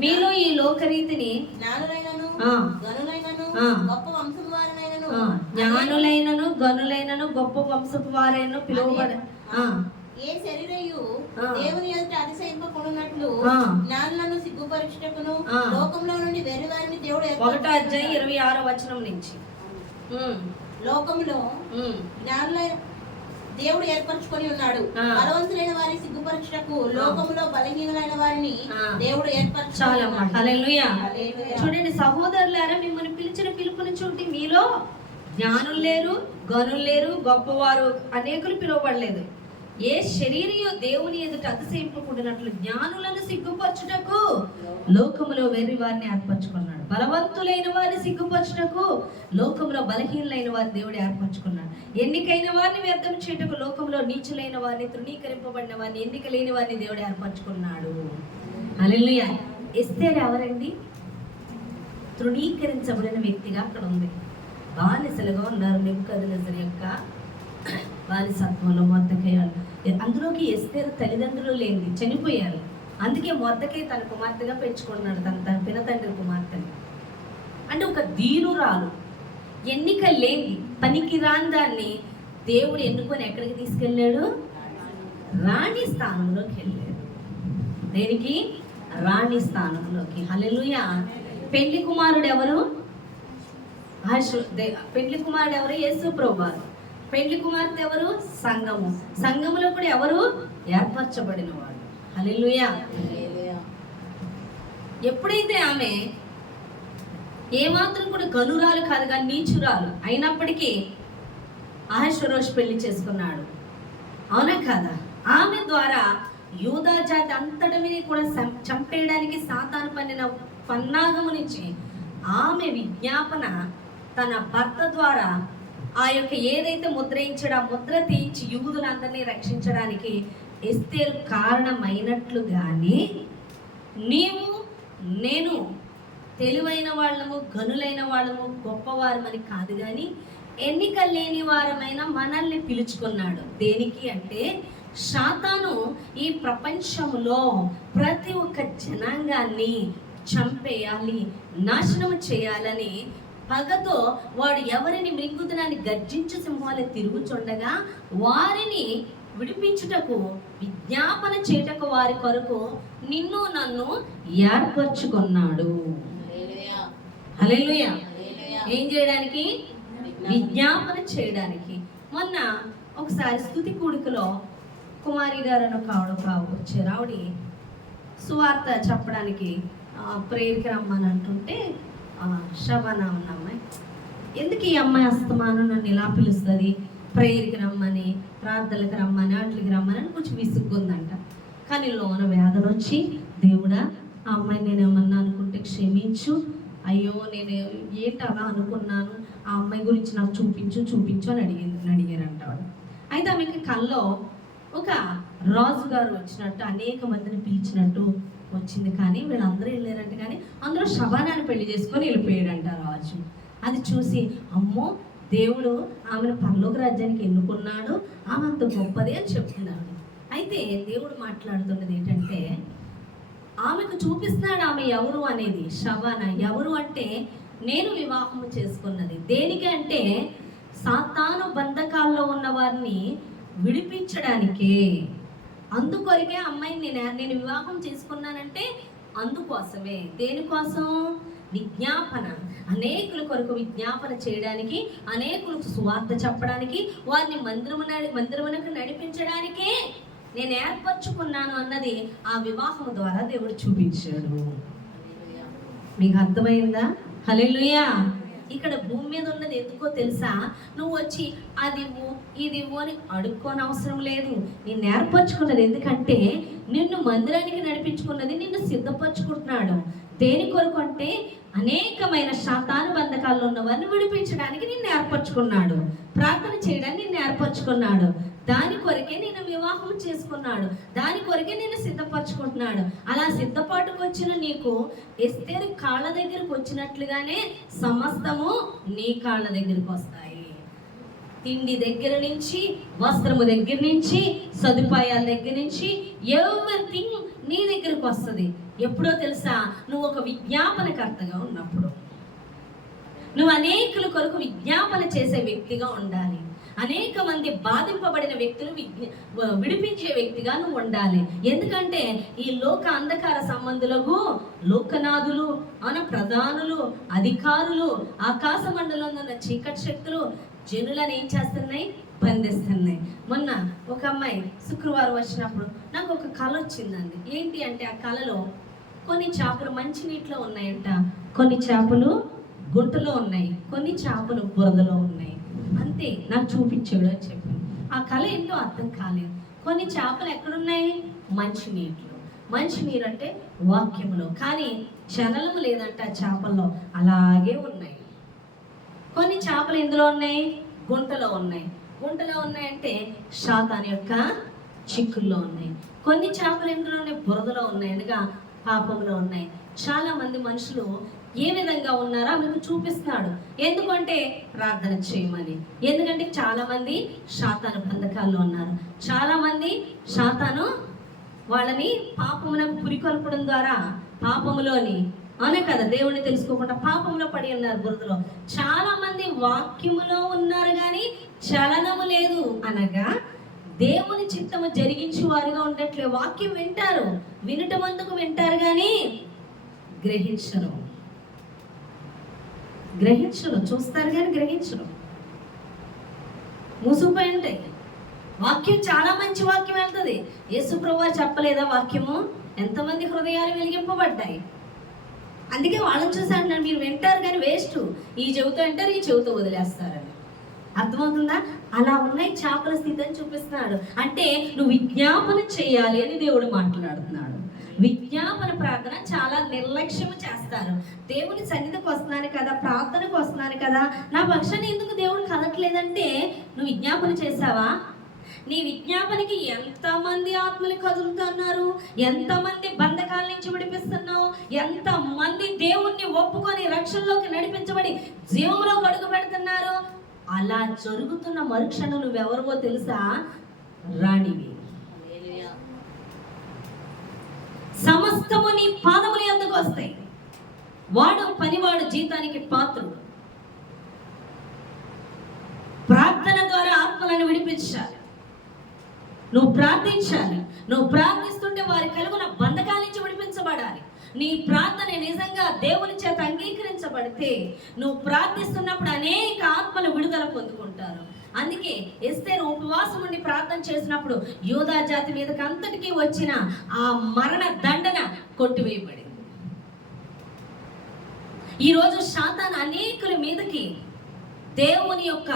మీలో ఈ లోకరీతిని జ్ఞానులైనను గనులైనను గొప్ప వంశపు వారైనను పిలువబడ ఏ శరీరయు దేవుని ఎదుట అతిశయింపకున్నట్లు జ్ఞానులను సిగ్గుపరచుటకును లోకంలో నుండి వేరే వారిని దేవుడు 1వ అధ్యాయం 26వ వచనం నుంచి లోకంలో జ్ఞానులైన దేవుడు ఏర్పరచుకొని ఉన్నాడు. బలవంతులైన వారిని సిగ్గుపరచుటకు లోకంలో బలహీనులైన వారిని దేవుడు ఏర్పరచాలి. హల్లెలూయా. చూడండి, సహోదరులారా, మిమ్మల్ని పిలిచిన పిలుపుని చూడండి. మీలో జ్ఞానులు లేరు, గనులు లేరు, గొప్పవారు అనేకులు పిలువబడలేదు. ఏ శరీరయో దేవుని ఎదుట అతిశయింపకూడనట్లు జ్ఞానులను సిగ్గుపరచుటకు లోకములో వెర్రి వారిని ఏర్పరచుకున్నాడు. బలవంతులైన వారిని సిగ్గుపరచుటకు లోకంలో బలహీనులైన వారిని దేవుడు ఏర్పరచుకున్నాడు. ఎన్నికైన వారిని వ్యర్థం చేయుటకు లోకంలో నీచులైన వారిని, తృణీకరింపబడిన వారిని, ఎన్నిక లేని వారిని దేవుడు ఏర్పరచుకున్నాడు. హల్లెలూయా. ఎస్తేరు ఎవరండి? తృణీకరించబడిన వ్యక్తిగా అక్కడ ఉంది. బానిసలుగా ఉన్నారు నెబుకద్నెజరు యొక్క బానిసత్వంలో. మొర్దెకయ్యాలు అందులోకి ఎస్తేరు తల్లిదండ్రులు లేనిది, చనిపోయారు. అందుకే మొర్దెకై తన కుమార్తెగా పెంచుకున్నాడు, తన పినతండ్రి కుమార్తెని. అంటే ఒక దీనురాలు, ఎన్నిక లేని, పనికి రాని దాన్ని దేవుడు ఎన్నుకొని ఎక్కడికి తీసుకెళ్ళాడు? రాణి స్థానంలోకి వెళ్ళాడు. దేనికి? రాణి స్థానంలోకి. హల్లెలూయా. పెళ్లి కుమారుడు ఎవరు? పెళ్లి కుమారుడు ఎవరు? యేసు ప్రభువారు. పెళ్లి కుమార్తె ఎవరు? సంఘము. సంఘములో కూడా ఎవరు? ఏర్పరచబడిన వాడు. హల్లెలూయా. ఎప్పుడైతే ఆమె ఏమాత్రం కూడా గనురాలు కాదు కానీ నీచురాలు అయినప్పటికీ అహష్వేరోషు పెళ్లి చేసుకున్నాడు. అవునా కాదా? ఆమె ద్వారా యూదా జాతి అంతటిని కూడా చంపేయడానికి సాతాను పన్నిన పన్నాగము నుంచి ఆమె విజ్ఞాపన తన భర్త ద్వారా ఆ యొక్క ఏదైతే ముద్రయించాడో ఆ ముద్ర తీయించి యూదులందరినీ రక్షించడానికి ఎస్తేరు కారణమైనట్లుగానే నీవు నేను తెలివైన వాళ్ళము, గనులైన వాళ్ళము, గొప్పవారమని కాదు కానీ ఎన్నిక లేని వారమైన మనల్ని పిలుచుకున్నాడు. దేనికి అంటే సాతాను ఈ ప్రపంచంలో ప్రతి ఒక్క జనాంగాన్ని చంపేయాలి, నాశనం చేయాలని పగతో వాడు ఎవరిని మృంగుదనాన్ని గర్జించు సింహాలు తిరుగుచుండగా వారిని విడిపించుటకు విజ్ఞాపన చేటకు వారి కొరకు నిన్ను నన్ను ఏర్పరచుకున్నాడు. హల్లెలూయా. ఏం చేయడానికి? విజ్ఞాపన చేయడానికి. మొన్న ఒకసారి స్తుతి కూడికలో కుమారి గారు అని వచ్చారు. ఆవిడ సువార్త చెప్పడానికి ప్రేయర్కి రమ్మని అంటుంటే శబానా ఉన్న అమ్మాయి, ఎందుకు ఈ అమ్మాయి అస్తమానం నన్ను ఇలా పిలుస్తుంది, ప్రేయర్కి రమ్మని, ప్రార్థనలకు రమ్మని, వాటికి రమ్మని అని కొంచెం విసుగ్గుందంట. కానీ లోన వేదన వచ్చి, దేవుడా ఆ అమ్మాయి నేను ఏమన్నా అనుకుంటే క్షమించు, అయ్యో నేను ఏంటి అలా అనుకున్నాను, ఆ అమ్మాయి గురించి నాకు చూపించు అని అడిగారంట వాడు. అయితే ఆమెకి కల్లో ఒక రాజుగారు వచ్చినట్టు, అనేక మందిని పిలిచినట్టు వచ్చింది. కానీ వీళ్ళందరూ వెళ్ళారంట. కానీ అందరూ శబానాన్ని పెళ్లి చేసుకొని వెళ్ళిపోయాడంట రాజు. అది చూసి అమ్మో దేవుడు ఆమెను పరలోక రాజ్యానికి ఎన్నుకున్నాడు, ఆమె అంత గొప్పది అని చెప్తున్నాడు. అయితే దేవుడు మాట్లాడుతున్నది ఏంటంటే ఆమెకు చూపిస్తున్నాడు ఆమె ఎవరు అనేది. శబానా ఎవరు అంటే నేను వివాహం చేసుకున్నది. దేనికి అంటే సాతాను బంధకాల్లో ఉన్న వారిని విడిపించడానికే. అందుకొరకే అమ్మాయిని నేను వివాహం చేసుకున్నానంటే అందుకోసమే. దేనికోసం? విజ్ఞాపన, అనేకుల కొరకు విజ్ఞాపన చేయడానికి, అనేకులకు సువార్త చెప్పడానికి, వారిని మందిరమునకు నడిపించడానికే నేను ఏర్పరచుకున్నాను అన్నది ఆ వివాహం ద్వారా దేవుడు చూపించాడు. మీకు అర్థమైందా? హల్లెలూయా. ఇక్కడ భూమి మీద ఉన్నది ఎందుకో తెలుసా? నువ్వు వచ్చి అది ఇవ్వు ఇది ఇవ్వు అని అడుక్కోని అవసరం లేదు. నేను ఏర్పరచుకున్నది ఎందుకంటే నిన్ను మందిరానికి నడిపించుకున్నది, నిన్ను సిద్ధపరచుకుంటున్నాడు. దేని కొరకు అంటే అనేకమైన సాతాను బంధకాల్లో ఉన్న వారిని విడిపించడానికి నిన్ను ఏర్పరచుకున్నాడు, ప్రార్థన చేయడానికి నిన్ను ఏర్పరచుకున్నాడు. దాని కొరకే నేను వివాహం చేసుకున్నాడు, దాని కొరకే నేను సిద్ధపరచుకుంటున్నాడు. అలా సిద్ధపాటుకు వచ్చిన నీకు ఎస్తేరు కాళ్ళ దగ్గరకు వచ్చినట్లుగానే సమస్తము నీ కాళ్ళ దగ్గరకు వస్తాయి. తిండి దగ్గర నుంచి, వస్త్రము దగ్గర నుంచి, సదుపాయాల దగ్గర నుంచి ఎవ్రీథింగ్ నీ దగ్గరకు వస్తుంది. ఎప్పుడో తెలుసా? నువ్వు ఒక విజ్ఞాపనకర్తగా ఉన్నప్పుడు. నువ్వు అనేకుల కొరకు విజ్ఞాపన చేసే వ్యక్తిగా ఉండాలి. అనేక మంది బాధింపబడిన వ్యక్తులు విడిపించే వ్యక్తిగా నువ్వు ఉండాలి. ఎందుకంటే ఈ లోక అంధకార సంబంధులకు లోకనాథులు, ప్రధానులు, అధికారులు, ఆకాశ మండలంలో ఉన్న చీకటి శక్తులు జనులను ఏం చేస్తున్నాయి? బంధిస్తున్నాయి. మొన్న ఒక అమ్మాయి శుక్రవారం వచ్చినప్పుడు నాకు ఒక కళ వచ్చిందండి. ఏంటి అంటే ఆ కళలో కొన్ని చేపలు మంచి నీటిలో ఉన్నాయంట, కొన్ని చేపలు గుంటలో ఉన్నాయి, కొన్ని చేపలు బురదలో ఉన్నాయి. అంతే, నాకు చూపించాడు అని చెప్పి ఆ కళ ఏంటో అర్థం కాలేదు. కొన్ని చేపలు ఎక్కడున్నాయి? మంచినీటిలో. మంచినీరు అంటే వాక్యములో, కానీ చలనము లేదంట ఆ చేపల్లో, అలాగే ఉన్నాయి. కొన్ని చేపలు ఎందులో ఉన్నాయి? గుంటలో ఉన్నాయి. గుంటలో ఉన్నాయంటే సాతాను యొక్క చిక్కుల్లో ఉన్నాయి. కొన్ని చేపలు ఎందులో ఉన్నాయి? బురదలో ఉన్నాయి, అనగా పాపంలో ఉన్నాయి. చాలా మంది మనుషులు ఏ విధంగా ఉన్నారో మీకు చూపిస్తున్నాడు. ఎందుకంటే ప్రార్థన చేయమని. ఎందుకంటే చాలా మంది సాతాను బంధకాల్లో ఉన్నారు. చాలా మంది సాతాను వాళ్ళని పాపమునకు పురికొల్పడం ద్వారా పాపములోని, అనే కదా, దేవుణ్ణి తెలుసుకోకుండా పాపంలో పడి ఉన్నారు బురదలో. చాలా మంది వాక్యములో ఉన్నారు కానీ చలనము లేదు, అనగా దేవుని చిత్తము జరిగించి వారుగా ఉండట్లే. వాక్యం వింటారు, వినటం అందుకు వింటారు కానీ గ్రహించరు. చూస్తారు కానీ గ్రహించరు. మూసుకుపోయి ఉంటాయి. వాక్యం చాలా మంచి వాక్యం వెళ్తుంది. యేసు ప్రభువు చెప్పలేదా వాక్యము? ఎంతమంది హృదయాలు వెలిగింపబడ్డాయి. అందుకే వాళ్ళని చూసి అంటున్నాను, మీరు వింటారు కానీ వేస్ట్. ఈ చెవితో వింటారు, ఈ చెవితో వదిలేస్తారని. అర్థమవుతుందా? అలా ఉన్నాయి చేపల స్థితి అని చూపిస్తున్నాడు. అంటే నువ్వు విజ్ఞాపన చేయాలి అని దేవుడు మాట్లాడుతున్నాడు. విజ్ఞాపన ప్రార్థన చాలా నిర్లక్ష్యం చేస్తారు. దేవుని సన్నిధికి వస్తున్నాను కదా, ప్రార్థనకు వస్తున్నాను కదా, నా పక్షాన్ని ఎందుకు దేవుడు కదట్లేదంటే, నువ్వు విజ్ఞాపన చేసావా? నీ విజ్ఞాపనకి ఎంతమంది ఆత్మలు కదులుతున్నారు, ఎంతమంది బంధకాల నుంచి విడిపిస్తున్నావు, ఎంతమంది దేవుణ్ణి ఒప్పుకొని రక్షణలోకి నడిపించబడి జీవంలోకి అడుగు పెడుతున్నారు. అలా జరుగుతున్న మరుక్షణం నువ్వెవరవో తెలుసా? రాణివి. సమస్తము నీ పాదముల యొద్దకు వస్తాయి. వాడు పనివాడు జీతానికి పాత్రుడు. ప్రార్థన ద్వారా ఆత్మలను విడిపించాలి. నువ్వు ప్రార్థించాలి. నువ్వు ప్రార్థిస్తుంటే వారి కలుగున బంధకాల నుంచి విడిపించబడాలి. నీ ప్రార్థన నిజంగా దేవుని చేత అంగీకరించబడితే నువ్వు ప్రార్థిస్తున్నప్పుడు అనేక ఆత్మలు విడుదల పొందుకుంటారు. అందుకే ఎస్తేరు ఉపవాసం ఉండి ప్రార్థన చేసినప్పుడు యూదా జాతి మీదకి అంతటికీ వచ్చిన ఆ మరణ దండన కొట్టివేయబడింది. ఈరోజు సాతాను అనేకుల మీదకి దేవుని యొక్క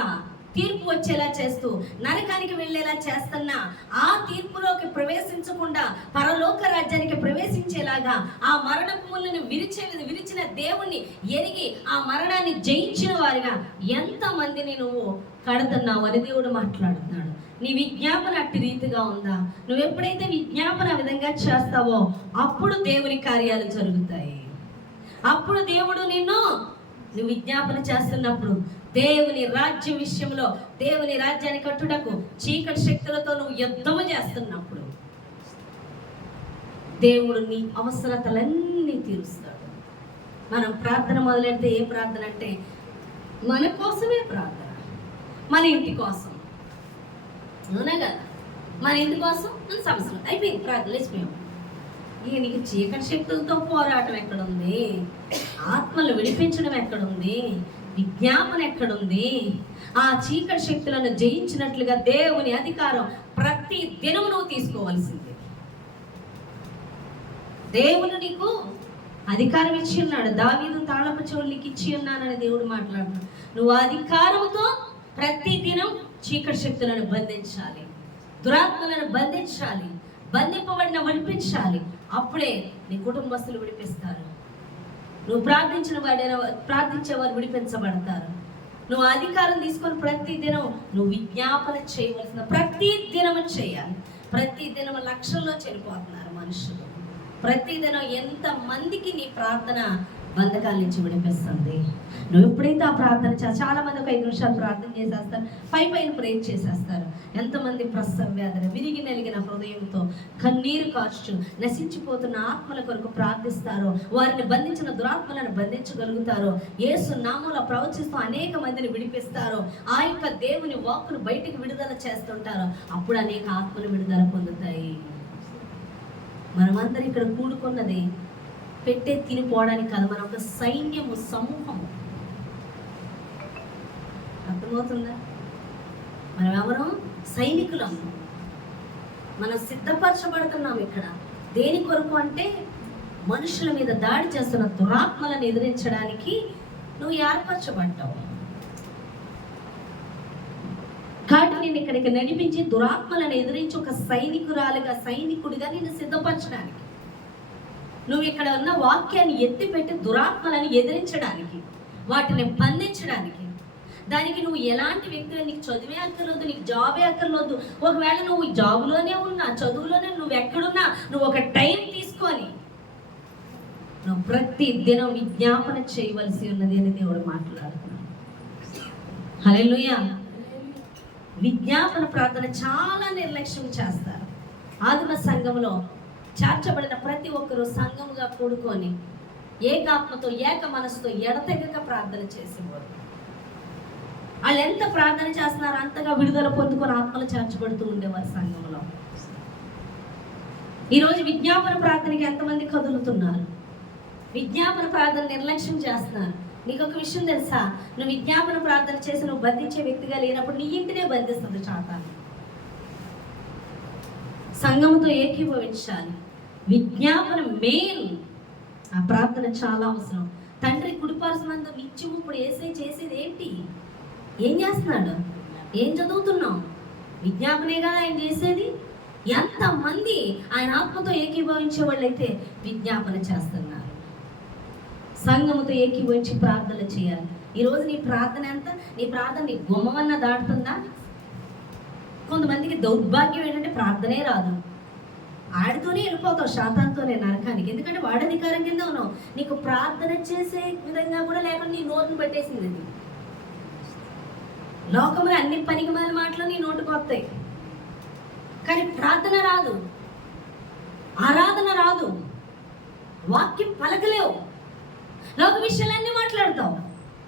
తీర్పు వచ్చేలా చేస్తూ నరకానికి వెళ్ళేలా చేస్తున్నా, ఆ తీర్పులోకి ప్రవేశించకుండా పరలోక రాజ్యానికి ప్రవేశించేలాగా ఆ మరణములను విరిచిన దేవుణ్ణి ఎరిగి ఆ మరణాన్ని జయించిన వారిగా ఎంతమందిని నువ్వు కడుతున్నావు అని దేవుడు మాట్లాడుతున్నాడు. నీ విజ్ఞాపన అట్టి రీతిగా ఉందా? నువ్వు ఎప్పుడైతే విజ్ఞాపన విధంగా చేస్తావో అప్పుడు దేవుని కార్యాలు జరుగుతాయి. అప్పుడు దేవుడు నువ్వు విజ్ఞాపన చేస్తున్నప్పుడు దేవుని రాజ్య విషయంలో, దేవుని రాజ్యాన్ని కట్టుటకు చీకటి శక్తులతో నువ్వు యుద్ధము చేస్తున్నప్పుడు దేవుడు నీ అవసరతలన్నీ తీరుస్తాడు. మనం ప్రార్థన మొదలెడితే ఏ ప్రార్థన అంటే మన కోసమే ప్రార్థన, మన ఇంటి కోసం. అవునా కదా? మన ఇంటి కోసం మన సమస్యలు అయిపోయింది, ప్రార్థన లేచిపోయాం. ఇక నీకు చీకటి శక్తులతో పోరాటం ఎక్కడుంది? ఆత్మలు విడిపించడం ఎక్కడుంది? విజ్ఞాపన ఎక్కడుంది? ఆ చీకటి శక్తులను జయించినట్లుగా దేవుని అధికారం ప్రతి దినము నువ్వు తీసుకోవాల్సింది. దేవుడు నీకు అధికారం ఇచ్చి ఉన్నాడు. దావీదు తాళపు చెవులు నీకు ఇచ్చి ఉన్నానని దేవుడు మాట్లాడుతున్నాడు. నువ్వు అధికారంతో ప్రతి దినం చీకటి శక్తులను బంధించాలి, దురాత్మలను బంధించాలి, బంధింపబడిన విడిపించాలి. అప్పుడే నీ కుటుంబస్తులు విడిపిస్తారు. నువ్వు ప్రార్థించేవారు విడిపించబడతారు. నువ్వు అధికారం తీసుకొని ప్రతి దినం నువ్వు విజ్ఞాపన చేయవలసిన, ప్రతి దినము చేయాలి. ప్రతి దినం లక్షల్లో చనిపోతున్నారు మనుషులు. ప్రతి దినం ఎంత మందికి నీ ప్రార్థన బంధకాల నుంచి విడిపిస్తుంది. నువ్వు ఎప్పుడైతే ఆ ప్రార్థన చాలా మంది ఒక 5 నిమిషాలు ప్రార్థన చేసేస్తారు, పైన ప్రేర్ చేసేస్తారు. ఎంతమంది ప్రసవ వ్యాధులు, విరిగి నలిగిన హృదయంతో కన్నీరు కాచు నశించిపోతున్న ఆత్మల కొరకు ప్రార్థిస్తారో, వారిని బంధించిన దురాత్మలను బంధించగలుగుతారో, యేసు నామములో ప్రవచిస్తూ అనేక మందిని విడిపిస్తారో, ఆ యొక్క దేవుని వాక్కును బయటికి విడుదల చేస్తుంటారో, అప్పుడు అనేక ఆత్మలు విడుదల పొందుతాయి. మనమందరం ఇక్కడ కూడుకున్నది పెట్టే తినిపోవడానికి కాదు, మన ఒక సైన్యము, సమూహము. అర్థమవుతుందా? మనం ఎవరు? సైనికులం. మనం సిద్ధపరచబడుతున్నాం ఇక్కడ. దేని కొరకు అంటే మనుషుల మీద దాడి చేస్తున్న దురాత్మలను ఎదిరించడానికి నువ్వు ఏర్పరచబడ్డావు. కాబట్టి నేను ఇక్కడికి నడిపించి దురాత్మలను ఎదిరించి ఒక సైనికుడిగా నిన్ను సిద్ధపరచడానికి, నువ్వు ఇక్కడ ఉన్న వాక్యాన్ని ఎత్తిపెట్టి దురాత్మలను ఎదిరించడానికి, వాటిని బంధించడానికి. దానికి నువ్వు ఎలాంటి వ్యక్తిగా, నీకు చదివే అక్కర్లేదు, నీకు జాబే అక్కర్లేదు. ఒకవేళ నువ్వు జాబులోనే ఉన్నా, చదువులోనే, నువ్వు ఎక్కడున్నా, నువ్వు ఒక టైం తీసుకొని నువ్వు ప్రతి దినం విజ్ఞాపన చేయవలసి ఉన్నది అని దేవుడు మాట్లాడుతున్నాడు. హల్లెలూయా. విజ్ఞాపన ప్రార్థన చాలా నిర్లక్ష్యం చేస్తారు. ఆదిమ సంఘంలో చేర్చబడిన ప్రతి ఒక్కరూ సంఘముగా కూడుకొని ఏకాత్మతో ఏక మనసుతో ఎడతెగక ప్రార్థన చేసేవారు. వాళ్ళు ఎంత ప్రార్థన చేస్తున్నారో అంతగా విడుదల పొందుకొని ఆత్మలు చేర్చబడుతూ ఉండేవారు సంఘంలో. ఈరోజు విజ్ఞాపన ప్రార్థనకి ఎంతమంది కదులుతున్నారు? విజ్ఞాపన ప్రార్థన నిర్లక్ష్యం చేస్తున్నారు. నీకు ఒక విషయం తెలుసా? నువ్వు విజ్ఞాపన ప్రార్థన చేసి నువ్వు బంధించే వ్యక్తిగా లేనప్పుడు నీ ఇంటినే బంధిస్తుంది సాతాను. సంఘముతో ఏకీభవించాలి. విజ్ఞాపన మెయిన్. ఆ ప్రార్థన చాలా అవసరం. తండ్రి కుడిపార్శ్వమందు నిత్యము ఇప్పుడు ఏసై చేసేది ఏంటి? ఏం చేస్తున్నాడు? ఏం చదువుతున్నావు? విజ్ఞాపనేగా ఆయన చేసేది. ఎంతమంది ఆయన ఆత్మతో ఏకీభవించే వాళ్ళైతే విజ్ఞాపన చేస్తున్నారు. సంఘముతో ఏకీభవించి ప్రార్థన చేయాలి. ఈరోజు నీ ప్రార్థన ఎంత? నీ ప్రార్థన నీ గుమ్మవన్న దాటుతుందా? కొంతమందికి దౌర్భాగ్యం ఏంటంటే ప్రార్థనే రాదు. ఆడితోనే వెళ్ళిపోతావు, శాతాంతోనే నరకానికి. ఎందుకంటే వాడి అధికారం కింద ఉన్నావు. నీకు ప్రార్థన చేసే విధంగా కూడా లేకుండా నీ నోరును పెట్టేసింది అది. లోకంలో అన్ని పనికిమాల మాటలు నీ నోటుకు వస్తాయి, కానీ ప్రార్థన రాదు, ఆరాధన రాదు, వాక్యం పలకలేవు, లోక విషయాలన్నీ మాట్లాడతావు.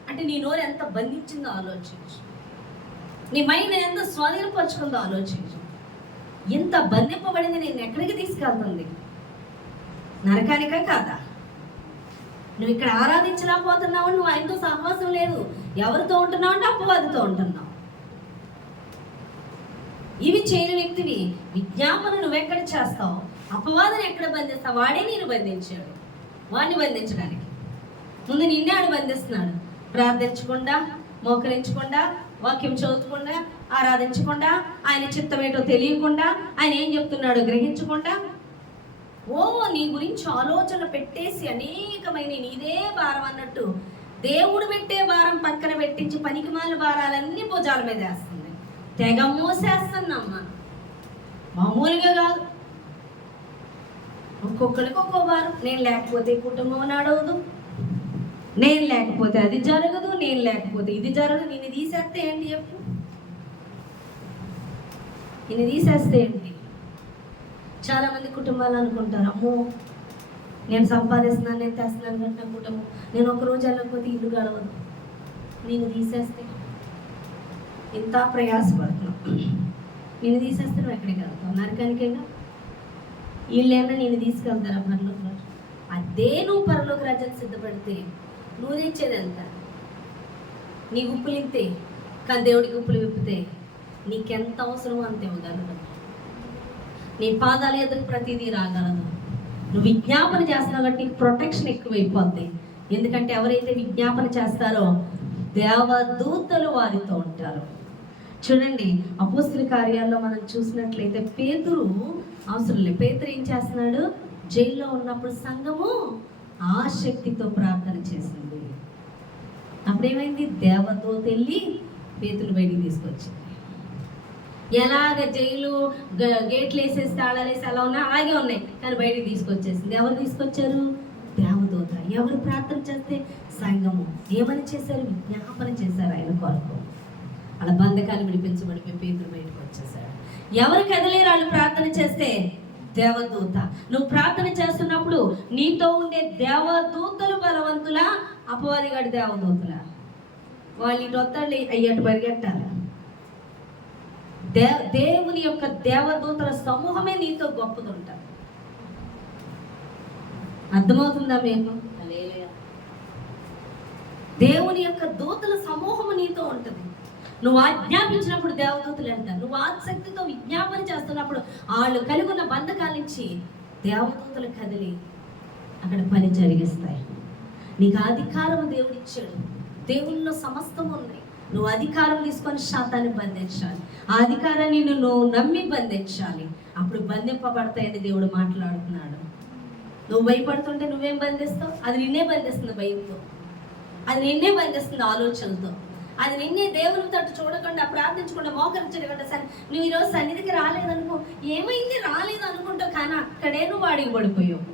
అంటే నీ నోరు ఎంత బంధించిందో ఆలోచించు. నీ మైండ్ ఎంత స్వాధీనపరుచుకుందో ఆలోచించు. ఇంత బంధింపబడింది నేను ఎక్కడికి తీసుకెళ్తుంది? నరకానికా కాదా? నువ్వు ఇక్కడ ఆరాధించలేకపోతున్నావు, నువ్వు ఆయనతో సహవాసం లేదు. ఎవరితో ఉంటున్నావు అంటే అపవాదితో ఉంటున్నావు. ఇవి చేయని వ్యక్తివి. విజ్ఞాపన నువ్వెక్కడ చేస్తావు? అపవాదిని ఎక్కడ బంధిస్తావు? వాడే నేను బంధించాడు. వాడిని బంధించడానికి ముందు నిన్నే ఆడు బంధిస్తున్నాడు. ప్రార్థించకుండా, మోకరించకుండా, వాక్యం చదువుకుండా, ఆరాధించకుండా, ఆయన చిత్తం ఏంటో తెలియకుండా, ఆయన ఏం చెప్తున్నాడో గ్రహించకుండా, నీ గురించి ఆలోచన పెట్టేసి అనేకమైన నీదే భారం అన్నట్టు దేవుడు పెట్టే భారం పక్కన పెట్టించి పనికిమాల భారాలన్నీ భుజాల మీద వేస్తుంది. తెగ మోసేస్తుందమ్మా, మామూలుగా కాదు. ఒక్కొక్కరికి ఒక్కో భారం. నేను లేకపోతే కుటుంబం నడవదు, నేను లేకపోతే అది జరగదు, నేను లేకపోతే ఇది జరగదు. నిన్ను తీసేస్తే ఏంటి చెప్పు? నిన్ను తీసేస్తే ఏంటి? చాలా మంది కుటుంబాలు అనుకుంటారు, అమ్మో నేను సంపాదిస్తున్నాను, నేను తెస్తున్నాను కంటే నా కుటుంబం, నేను ఒకరోజు వెళ్ళకపోతే ఇల్లు గడవదు, నేను తీసేస్తే ఇంత ప్రయాసపడుతున్నావు. నేను తీసేస్తే నువ్వు ఎక్కడికి వెళ్తావు? నరకానికైనా. వీళ్ళైనా నేను తీసుకెళ్తారా పరలోక రాజ్యం? అదే నువ్వు పరలోక రాజ్యాన్ని సిద్ధపడితే నువ్వు తెచ్చేది ఎంత? నీ గుప్పులు ఇంతే, కానీ దేవుడి గుప్పులు విప్పితే నీకెంత అవసరమో అంతే ఇవ్వగలదు. నీ పాదాల ఎదురు ప్రతిదీ రాగలదు. నువ్వు విజ్ఞాపన చేస్తున్నావు కాబట్టి నీకు ప్రొటెక్షన్ ఎక్కువైపోద్ది. ఎందుకంటే ఎవరైతే విజ్ఞాపన చేస్తారో దేవదూతలు వారితో ఉంటారు. చూడండి, అపోస్తలుల కార్యాల్లో మనం చూసినట్లయితే పేతురు అవసరం లేదు. పేతురు ఏం చేస్తున్నాడు? జైల్లో ఉన్నప్పుడు సంఘము ఆసక్తితో ప్రార్థన చేసింది. అప్పుడేమైంది? దేవదూత వెళ్ళి పేతురు బయటికి తీసుకొచ్చింది. ఎలాగ జైలు గేట్లు వేసేసి తాళాలు వేసి అలా ఉన్నా అలాగే ఉన్నాయి, కానీ బయటికి తీసుకొచ్చేసింది. ఎవరు తీసుకొచ్చారు? దేవదూత. ఎవరు ప్రార్థన చేస్తే? సంఘము. ఏమని చేశారు? విజ్ఞాపన చేశారు ఆయన కొరకు. అలా బంధకాలు విడిపించబడిపోయి పేతురు బయటకు వచ్చేసాడు. ఎవరు కదలేరు వాళ్ళు ప్రార్థన చేస్తే? దేవదూత. నువ్వు ప్రార్థన చేస్తున్నప్పుడు నీతో ఉండే దేవదూతలు బలవంతులా, అపవాదిగాడి దేవదూతలా? వాళ్ళు ఇటు వస్తాడు, అయ్యటు పరిగెట్టాలి. దేవుని యొక్క దేవదూతల సమూహమే నీతో గొప్పదుంటారు. అర్థమవుతుందా మీకు? దేవుని యొక్క దూతల సమూహము నీతో ఉంటుంది. నువ్వు ఆజ్ఞాపించినప్పుడు దేవదూతలు వెళ్తారు. నువ్వు ఆసక్తితో విజ్ఞాపన చేస్తున్నప్పుడు వాళ్ళు కలిగి ఉన్న బంధకాల నుంచి దేవదూతలు కదిలి అక్కడ పని జరిగిస్తాయి. నీకు అధికారం దేవుడిచ్చాడు. దేవునిలో సమస్తం ఉంది. నువ్వు అధికారం తీసుకొని శాతాన్ని బంధించాలి. ఆ అధికారాన్ని నువ్వు నమ్మి బంధించాలి. అప్పుడు బంధింపబడతాయని దేవుడు మాట్లాడుతున్నాడు. నువ్వు భయపడుతుంటే నువ్వేం బంధిస్తావు? అది నిన్నే బంధిస్తుంది. భయంతో అది నిన్నే బంధిస్తుంది, ఆలోచనలతో. అది నిన్నే దేవుని తట్టు చూడకుండా, ప్రార్థించకుండా, మోకరించకుండా, నువ్వు ఈరోజు సన్నిధికి రాలేదనుకో, ఏమైంది రాలేదు అనుకుంటావు, కానీ అక్కడే నువ్వు వాడికి పడిపోయావు.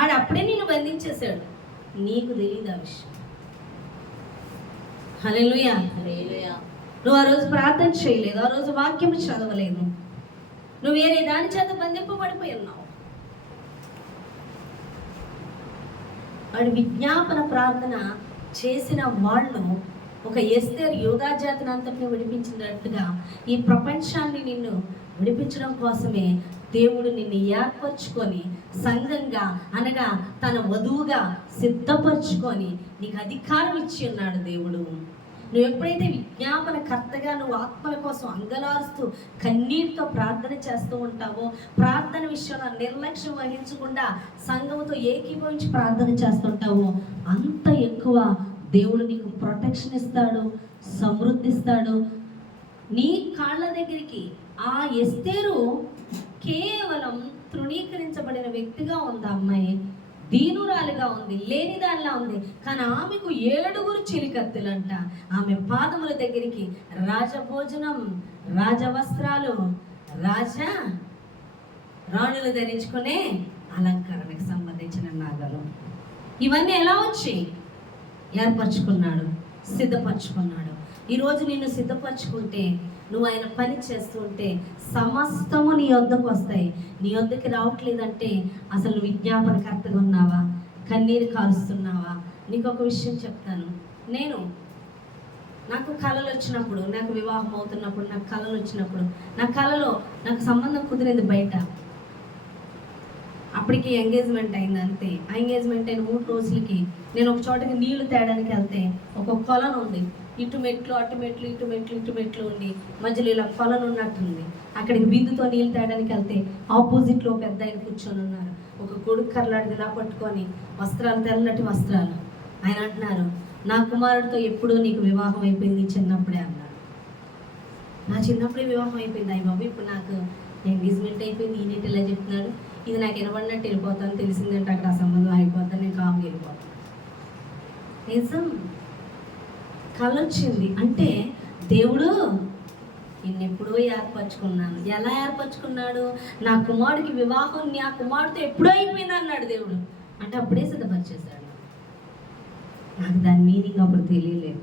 ఆడు అప్పుడే నిన్ను బంధించేశాడు, నీకు తెలియదు ఆ విషయం. హల్లెలూయా. నువ్వు ఆ రోజు ప్రార్థన చేయలేదు, ఆ రోజు వాక్యం చదవలేదు, నువ్వు వేరే దాని చేత బంధింపబడిపోయి ఉన్నావు. వాడు విజ్ఞాపన ప్రార్థన చేసిన వాళ్ళు ఒక ఎస్తేరు యూదా జాతిని అంతటిని విడిపించినట్టుగా ఈ ప్రపంచాన్ని నిన్ను విడిపించడం కోసమే దేవుడు నిన్ను ఏర్పరచుకొని సంఘంగా, అనగా తన వధువుగా సిద్ధపరచుకొని నీకు అధికారం ఇచ్చి ఉన్నాడు దేవుడు. నువ్వు ఎప్పుడైతే విజ్ఞాపన కర్తగా నువ్వు ఆత్మల కోసం అంగలారుస్తూ కన్నీటితో ప్రార్థన చేస్తూ ఉంటావో, ప్రార్థన విషయంలో నిర్లక్ష్యం వహించకుండా సంఘంతో ఏకీభవించి ప్రార్థన చేస్తుంటావో, అంత ఎక్కువ దేవుడు నీకు ప్రొటెక్షన్ ఇస్తాడు, సమృద్ధిస్తాడు. నీ కాళ్ళ దగ్గరికి ఆ ఎస్తేరు కేవలం తృణీకరించబడిన వ్యక్తిగా ఉంది. అమ్మాయి దీనురాలిగా ఉంది, లేనిదానిలా ఉంది. కానీ ఆమెకు 7 చిలికత్తెలంట. ఆమె పాదముల దగ్గరికి రాజభోజనం, రాజవస్త్రాలు, రాణులు ధరించుకునే అలంకరణకు సంబంధించిన నాగలు, ఇవన్నీ ఎలా వచ్చి ఏర్పరచుకున్నాడు, సిద్ధపరచుకున్నాడు. ఈరోజు నిన్ను సిద్ధపరచుకుంటే, నువ్వు ఆయన పని చేస్తూ ఉంటే సమస్తము నీ వద్దకు వస్తాయి. నీ వద్దకి రావట్లేదంటే అసలు నువ్వు విజ్ఞాపనకర్తగా ఉన్నావా, కన్నీరు కారుస్తున్నావా? నీకు ఒక విషయం చెప్తాను. నాకు కళలు వచ్చినప్పుడు, నాకు వివాహం అవుతున్నప్పుడు, నాకు కళలు వచ్చినప్పుడు, నా కళలో నాకు సంబంధం కుదిరింది బయట. అప్పటికి ఎంగేజ్మెంట్ అయింది అంతే. ఆ ఎంగేజ్మెంట్ అయిన 3 రోజులకి నేను ఒక చోటకి నీళ్లు తేడానికి వెళ్తే ఒక కొలను ఉంది. ఇటు మెట్లు, అటు మెట్లు, ఇటు మెట్లు, ఇటు మెట్లు ఉండి మధ్యలో ఇలా కొలను ఉన్నట్టుంది. అక్కడికి బిందుతో నీళ్లు తేడానికి వెళ్తే ఆపోజిట్లో పెద్ద ఆయన కూర్చొని ఉన్నారు. ఒక కొడుకు కర్లాడిది ఇలా పట్టుకొని, వస్త్రాలు తెల్లటి వస్త్రాలు. ఆయన అంటున్నారు, నా కుమారుడితో ఎప్పుడూ నీకు వివాహం అయిపోయింది, చిన్నప్పుడే అన్నాడు. నా చిన్నప్పుడే వివాహం అయిపోయింది. అయ్య బాబు, ఇప్పుడు నాకు ఎంగేజ్మెంట్ అయిపోయింది, ఈయన ఇలా చెప్తున్నాడు. ఇది నాకు వినబడినట్టు వెళ్ళిపోతాను, తెలిసిందంటే అక్కడ ఆ సంబంధం అయిపోతాను, నేను కామ్గా వెళ్ళిపోతాను. నిజం, కలొచ్చింది అంటే దేవుడు నిన్నెప్పుడో ఏర్పరచుకున్నాను. ఎలా ఏర్పరచుకున్నాడు? నా కుమారుడికి వివాహం నా కుమారుడితో ఎప్పుడో అయిపోయింది అన్నాడు దేవుడు. అంటే అప్పుడే సిద్ధపరిచేశాడు. నాకు దాని మీనింగ్ అప్పుడు తెలియలేదు.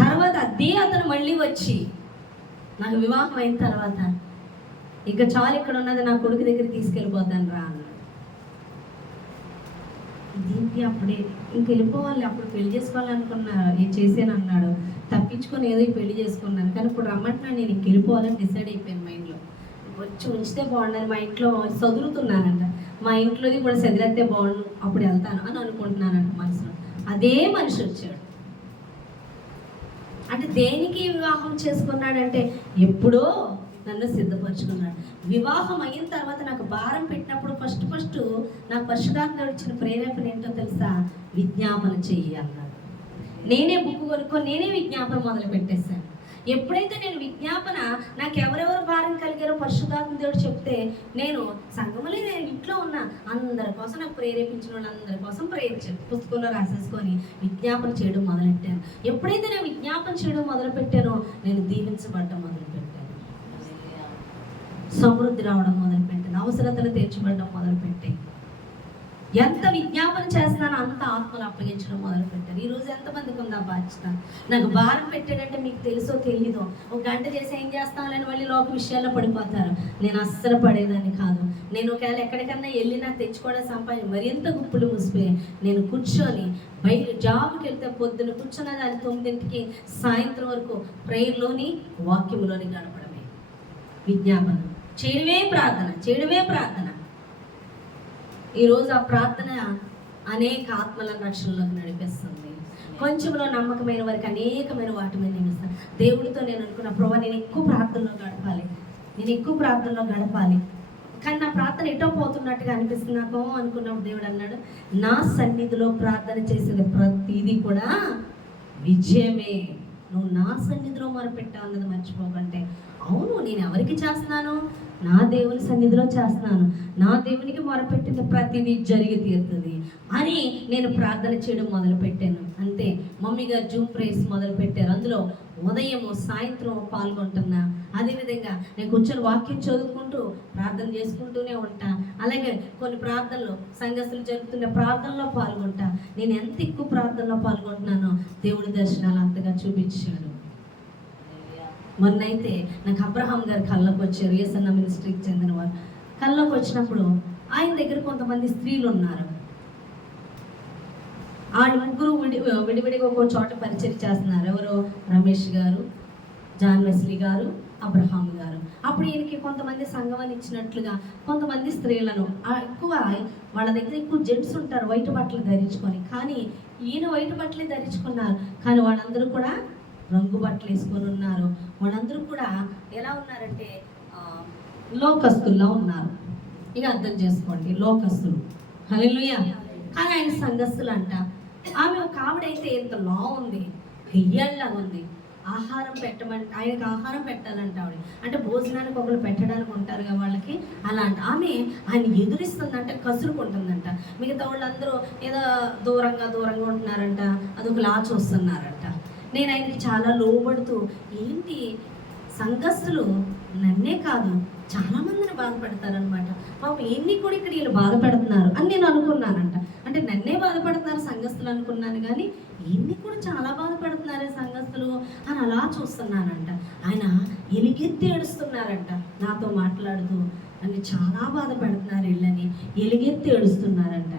తర్వాత అదే అతను మళ్ళీ వచ్చి నాకు వివాహం అయిన తర్వాత, ఇక చాలు ఇక్కడ ఉన్నది, నా కొడుకు దగ్గర తీసుకెళ్ళిపోతాను రా అన్నాడు. దీనికి అప్పుడే ఇంక వెళ్ళిపోవాలి, అప్పుడు పెళ్లి చేసుకోవాలనుకున్నా, నేను చేసాను అన్నాడు. తప్పించుకొని ఏదో పెళ్లి చేసుకున్నాను, కానీ ఇప్పుడు రమ్మంటున్నాను, నేను ఇంక వెళ్ళిపోవాలని డిసైడ్ అయిపోయాను. మైండ్లో వచ్చి ఉంచితే బాగుండని, మా ఇంట్లో చదువుతున్నానంట, మా ఇంట్లోది కూడా చదివేస్తే బాగుండు, అప్పుడు వెళ్తాను అని అనుకుంటున్నానంట మనసులో. అదే మనిషి వచ్చాడు. అంటే దేనికి వివాహం చేసుకున్నాడంటే ఎప్పుడో నన్ను సిద్ధపరచుకున్నాడు. వివాహం అయిన తర్వాత నాకు భారం పెట్టినప్పుడు ఫస్ట్ నాకు పరిశుద్ధాత్మ ఇచ్చిన ప్రేరేపణ ఏంటో తెలుసా? విజ్ఞాపన చెయ్యి అన్నాడు. నేనే బుక్ కొనుక్కొని నేనే విజ్ఞాపన మొదలు పెట్టేశాను. ఎప్పుడైతే నేను విజ్ఞాపన, నాకు ఎవరెవరు భారం కలిగారో పరిశుద్ధాత్మ దేవుడు చెప్తే, నేను సంఘములో నేను ఇంట్లో ఉన్న అందరి కోసం, నాకు ప్రేరేపించిన వాళ్ళందరి కోసం పుస్తకంలో రాసేసుకొని విజ్ఞాపన చేయడం మొదలెట్టాను. ఎప్పుడైతే నేను విజ్ఞాపన చేయడం మొదలుపెట్టానో నేను దీవించబడటం మొదలుపెట్టాను, సమృద్ధి రావడం మొదలుపెట్టాను, అవసరతలు తీర్చబడడం మొదలుపెట్టాయి. ఎంత విజ్ఞాపన చేస్తున్నానో అంత ఆత్మలు అప్పగించడం మొదలుపెట్టారు. ఈరోజు ఎంతమందికి ఉందా బాధ్యత? నాకు భారం పెట్టాడంటే మీకు తెలుసో తెలీదో, ఒక గంట చేసి ఏం చేస్తానని మళ్ళీ లోక విషయాల్లో పడిపోతారు. నేను అస్సలు పడేదాన్ని కాదు. నేను ఒకవేళ ఎక్కడికన్నా వెళ్ళినా తెచ్చుకోవడం సంపాదించి మరింత గుప్పులు మూసిపోయి నేను కూర్చొని బయట జాబ్కి వెళ్తే పొద్దున కూర్చున్న దాన్ని 9కి సాయంత్రం వరకు ప్రేయర్లోని వాక్యంలోని గడపడమే విజ్ఞాపన. చేయడమే ప్రార్థన. ఈరోజు ఆ ప్రార్థన అనేక ఆత్మల రక్షణలోకి నడిపిస్తుంది. కొంచెంలో నమ్మకమైన వారికి అనేకమైన వాటి మీద నిలుస్తాను. దేవుడితో నేను అనుకున్న, ప్రభు నేను ఎక్కువ ప్రార్థనలో గడపాలి. కానీ నా ప్రార్థన ఎటో పోతున్నట్టుగా అనిపిస్తుంది నాకు అనుకున్నప్పుడు దేవుడు అన్నాడు, నా సన్నిధిలో ప్రార్థన చేసిన ప్రతిదీ కూడా విజయమే. నువ్వు నా సన్నిధిలో మొరపెట్టావు అన్నది మర్చిపోకంటే, అవును నేను ఎవరికి చేస్తున్నాను? నా దేవుని సన్నిధిలో చేస్తున్నాను. నా దేవునికి మొరపెట్టిన ప్రతిదీ జరిగి తీరుతుంది అని నేను ప్రార్థన చేయడం మొదలుపెట్టాను. అంతే, మమ్మీ గారు జూమ్ ప్రేయర్స్ మొదలు పెట్టారు. అందులో ఉదయము సాయంత్రం పాల్గొంటున్నా. అదేవిధంగా నేను కూర్చొని వాక్యం చదువుకుంటూ ప్రార్థన చేసుకుంటూనే ఉంటా. అలాగే కొన్ని ప్రార్థనలు సంఘస్థులు జరుగుతున్న ప్రార్థనలో పాల్గొంటా. నేను ఎంత ఎక్కువ ప్రార్థనలో పాల్గొంటున్నానో దేవుడి దర్శనాలు అంతగా చూపించాడు. మొన్నైతే నాకు అబ్రహాం గారు కళ్ళకు వచ్చారు. యేసన్న మినిస్ట్రీకి చెందిన వారు కళ్ళకు వచ్చినప్పుడు ఆయన దగ్గర కొంతమంది స్త్రీలు ఉన్నారు. ఆ ముగ్గురు విడివిడిగా ఒక చోట పరిచయం చేస్తున్నారు. ఎవరో రమేష్ గారు, జాన్ వెస్లీ గారు, అబ్రహాం గారు. అప్పుడు ఈయనకి కొంతమంది సంఘం ఇచ్చినట్లుగా కొంతమంది స్త్రీలను ఎక్కువ వాళ్ళ దగ్గర ఎక్కువ జెంట్స్ ఉంటారు వైట్ బట్టలు ధరించుకొని. కానీ ఈయన వైట్ బట్టలే ధరించుకున్నారు. కానీ వాళ్ళందరూ కూడా రంగు బట్టలు వేసుకొని ఉన్నారు. వాళ్ళందరూ కూడా ఎలా ఉన్నారంటే లోకస్తుల్లా ఉన్నారు. ఇక అర్థం చేసుకోండి, లోకస్తులు. హల్లెలూయా. కానీ ఆయన సంఘస్థులు అంట. ఆమె ఒక ఆవిడైతే ఎంత లా ఉంది, వెయ్యల్లా ఉంది. ఆహారం పెట్టమంటే ఆయనకు ఆహారం పెట్టాలంట ఆవిడ. అంటే భోజనానికి ఒకరు పెట్టడానికి ఉంటారు కదా వాళ్ళకి, అలా అంట. ఆమె ఆయన ఎదురిస్తుందంటే కసురుకుంటుందంట. మిగతా వాళ్ళందరూ ఏదో దూరంగా ఉంటున్నారంట. అదొక లా చూస్తున్నారంట. నేను ఆయనకి చాలా లోబడుతూ, ఏంటి సంఘస్థులు నన్నే కాదు చాలా మందిని బాధపెడతారనమాట. పాపం ఎన్ని కూడా ఇక్కడ వీళ్ళు బాధపెడుతున్నారు అని నేను అనుకున్నానంట. అంటే నన్నే బాధపడుతున్నారు సంఘస్థులు అనుకున్నాను, కానీ ఎన్ని కూడా చాలా బాధపడుతున్నారే సంఘస్థులు అని అలా చూస్తున్నానంట. ఆయన ఎలుగెత్తి ఏడుస్తున్నారంట. నాతో మాట్లాడుతూ నన్ను చాలా బాధపడుతున్నారు వీళ్ళని ఎలుగెత్తి ఏడుస్తున్నారంట.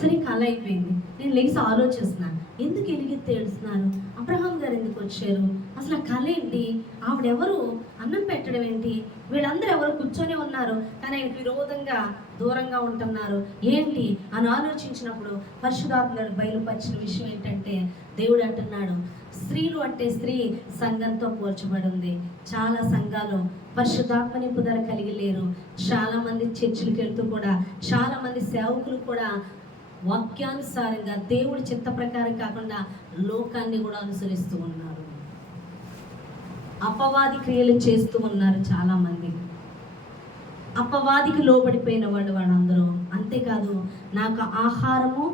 సరే, కళ అయిపోయింది. నేను లేచి ఆలోచిస్తున్నాను, ఎందుకు ఎలుగెత్తి ఏడుస్తున్నారు? అబ్రహాం గారు ఎందుకు వచ్చారు? అసలు ఆ కళ ఏంటి? ఆవిడెవరు? అన్నం పెట్టడం ఏంటి? వీళ్ళందరూ ఎవరు కూర్చొని ఉన్నారు కానీ ఆయనకు విరోధంగా దూరంగా ఉంటున్నారు ఏంటి అని ఆలోచించినప్పుడు పరిశుద్ధాత్ముడు బయలుపరిచిన విషయం ఏంటంటే, దేవుడు అంటున్నాడు, స్త్రీలు అంటే స్త్రీ సంఘంతో పోల్చబడి ఉంది. చాలా సంఘాలు పరిశుద్ధాత్మ నింపుదల కలిగి లేరు. చాలా మంది చర్చిలకు వెళ్తూ కూడా, చాలా మంది సేవకులు కూడా వాక్యానుసారంగా దేవుడి చిత్త ప్రకారం కాకుండా లోకాన్ని కూడా అనుసరిస్తూ ఉన్నారు. అపవాది క్రియలు చేస్తూ ఉన్నారు. చాలా మంది అపవాదికి లోబడిపోయిన వాళ్ళందరూ. అంతేకాదు, నాకు ఆహారము,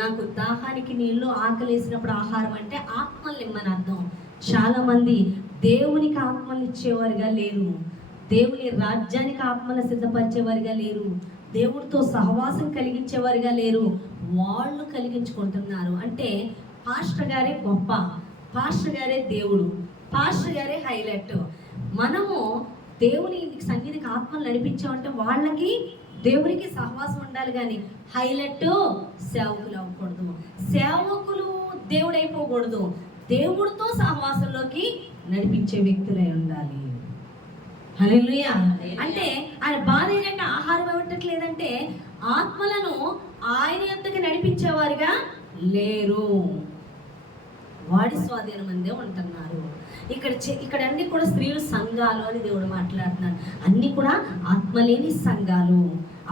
నాకు దాహానికి నీళ్ళు, ఆకలేసినప్పుడు ఆహారం అంటే ఆత్మలు ఇమ్మని అర్థం. చాలా మంది దేవునికి ఆత్మలు ఇచ్చేవారుగా లేరు. దేవుని రాజ్యానికి ఆత్మలు సిద్ధపరిచేవారుగా లేరు. దేవుడితో సహవాసం కలిగించేవారుగా లేరు. వాళ్ళు కలిగించుకుంటున్నారు. అంటే పాస్టర్ గారే గొప్ప, పాస్టర్ గారే దేవుడు, పాస్టర్ గారే హైలైట్. మనము దేవుని సన్నిధికి ఆత్మలు నడిపించామంటే వాళ్ళకి దేవునికి సహవాసం ఉండాలి, కానీ హైలైట్ సేవకులు అవ్వకూడదు. సేవకులు దేవుడు అయిపోకూడదు. దేవుడితో సహవాసంలోకి నడిపించే వ్యక్తులై ఉండాలి. హల్లెలూయా. అంటే ఆయన బాధ ఏంటంటే ఆహారం ఇవ్వట్లేదంటే ఆత్మలను ఆయన యొద్దకు నడిపించేవారుగా లేరు. వాడి స్వాధీనం అందే ఉంటున్నారు. ఇక్కడ అన్ని కూడా స్త్రీలు సంఘాలు అని దేవుడు మాట్లాడుతున్నారు. అన్ని కూడా ఆత్మలేని సంఘాలు,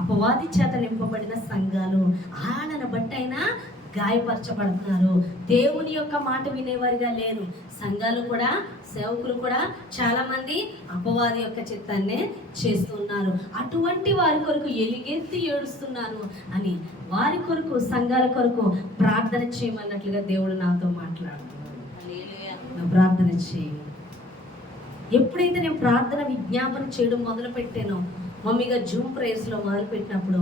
అపవాది చేత నింపబడిన సంఘాలు. ఆడను బట్టి అయినా గాయపరచబడుతున్నారు. దేవుని యొక్క మాట వినేవారిగా లేరు. సంఘాలు కూడా, సేవకులు కూడా చాలా మంది అపవాది యొక్క చిత్తాన్నే చేస్తున్నారు. అటువంటి వారి కొరకు ఎలుగెత్తి ఏడుస్తున్నారు అని, వారి కొరకు, సంఘాల కొరకు ప్రార్థన చేయమన్నట్లుగా దేవుడు నాతో మాట్లాడుతున్నాడు. ప్రార్థన చేయి. ఎప్పుడైతే నేను ప్రార్థన విజ్ఞాపన చేయడం మొదలు పెట్టానో, మమ్మీగా జూమ్ ప్రేయర్స్లో మొదలు పెట్టినప్పుడు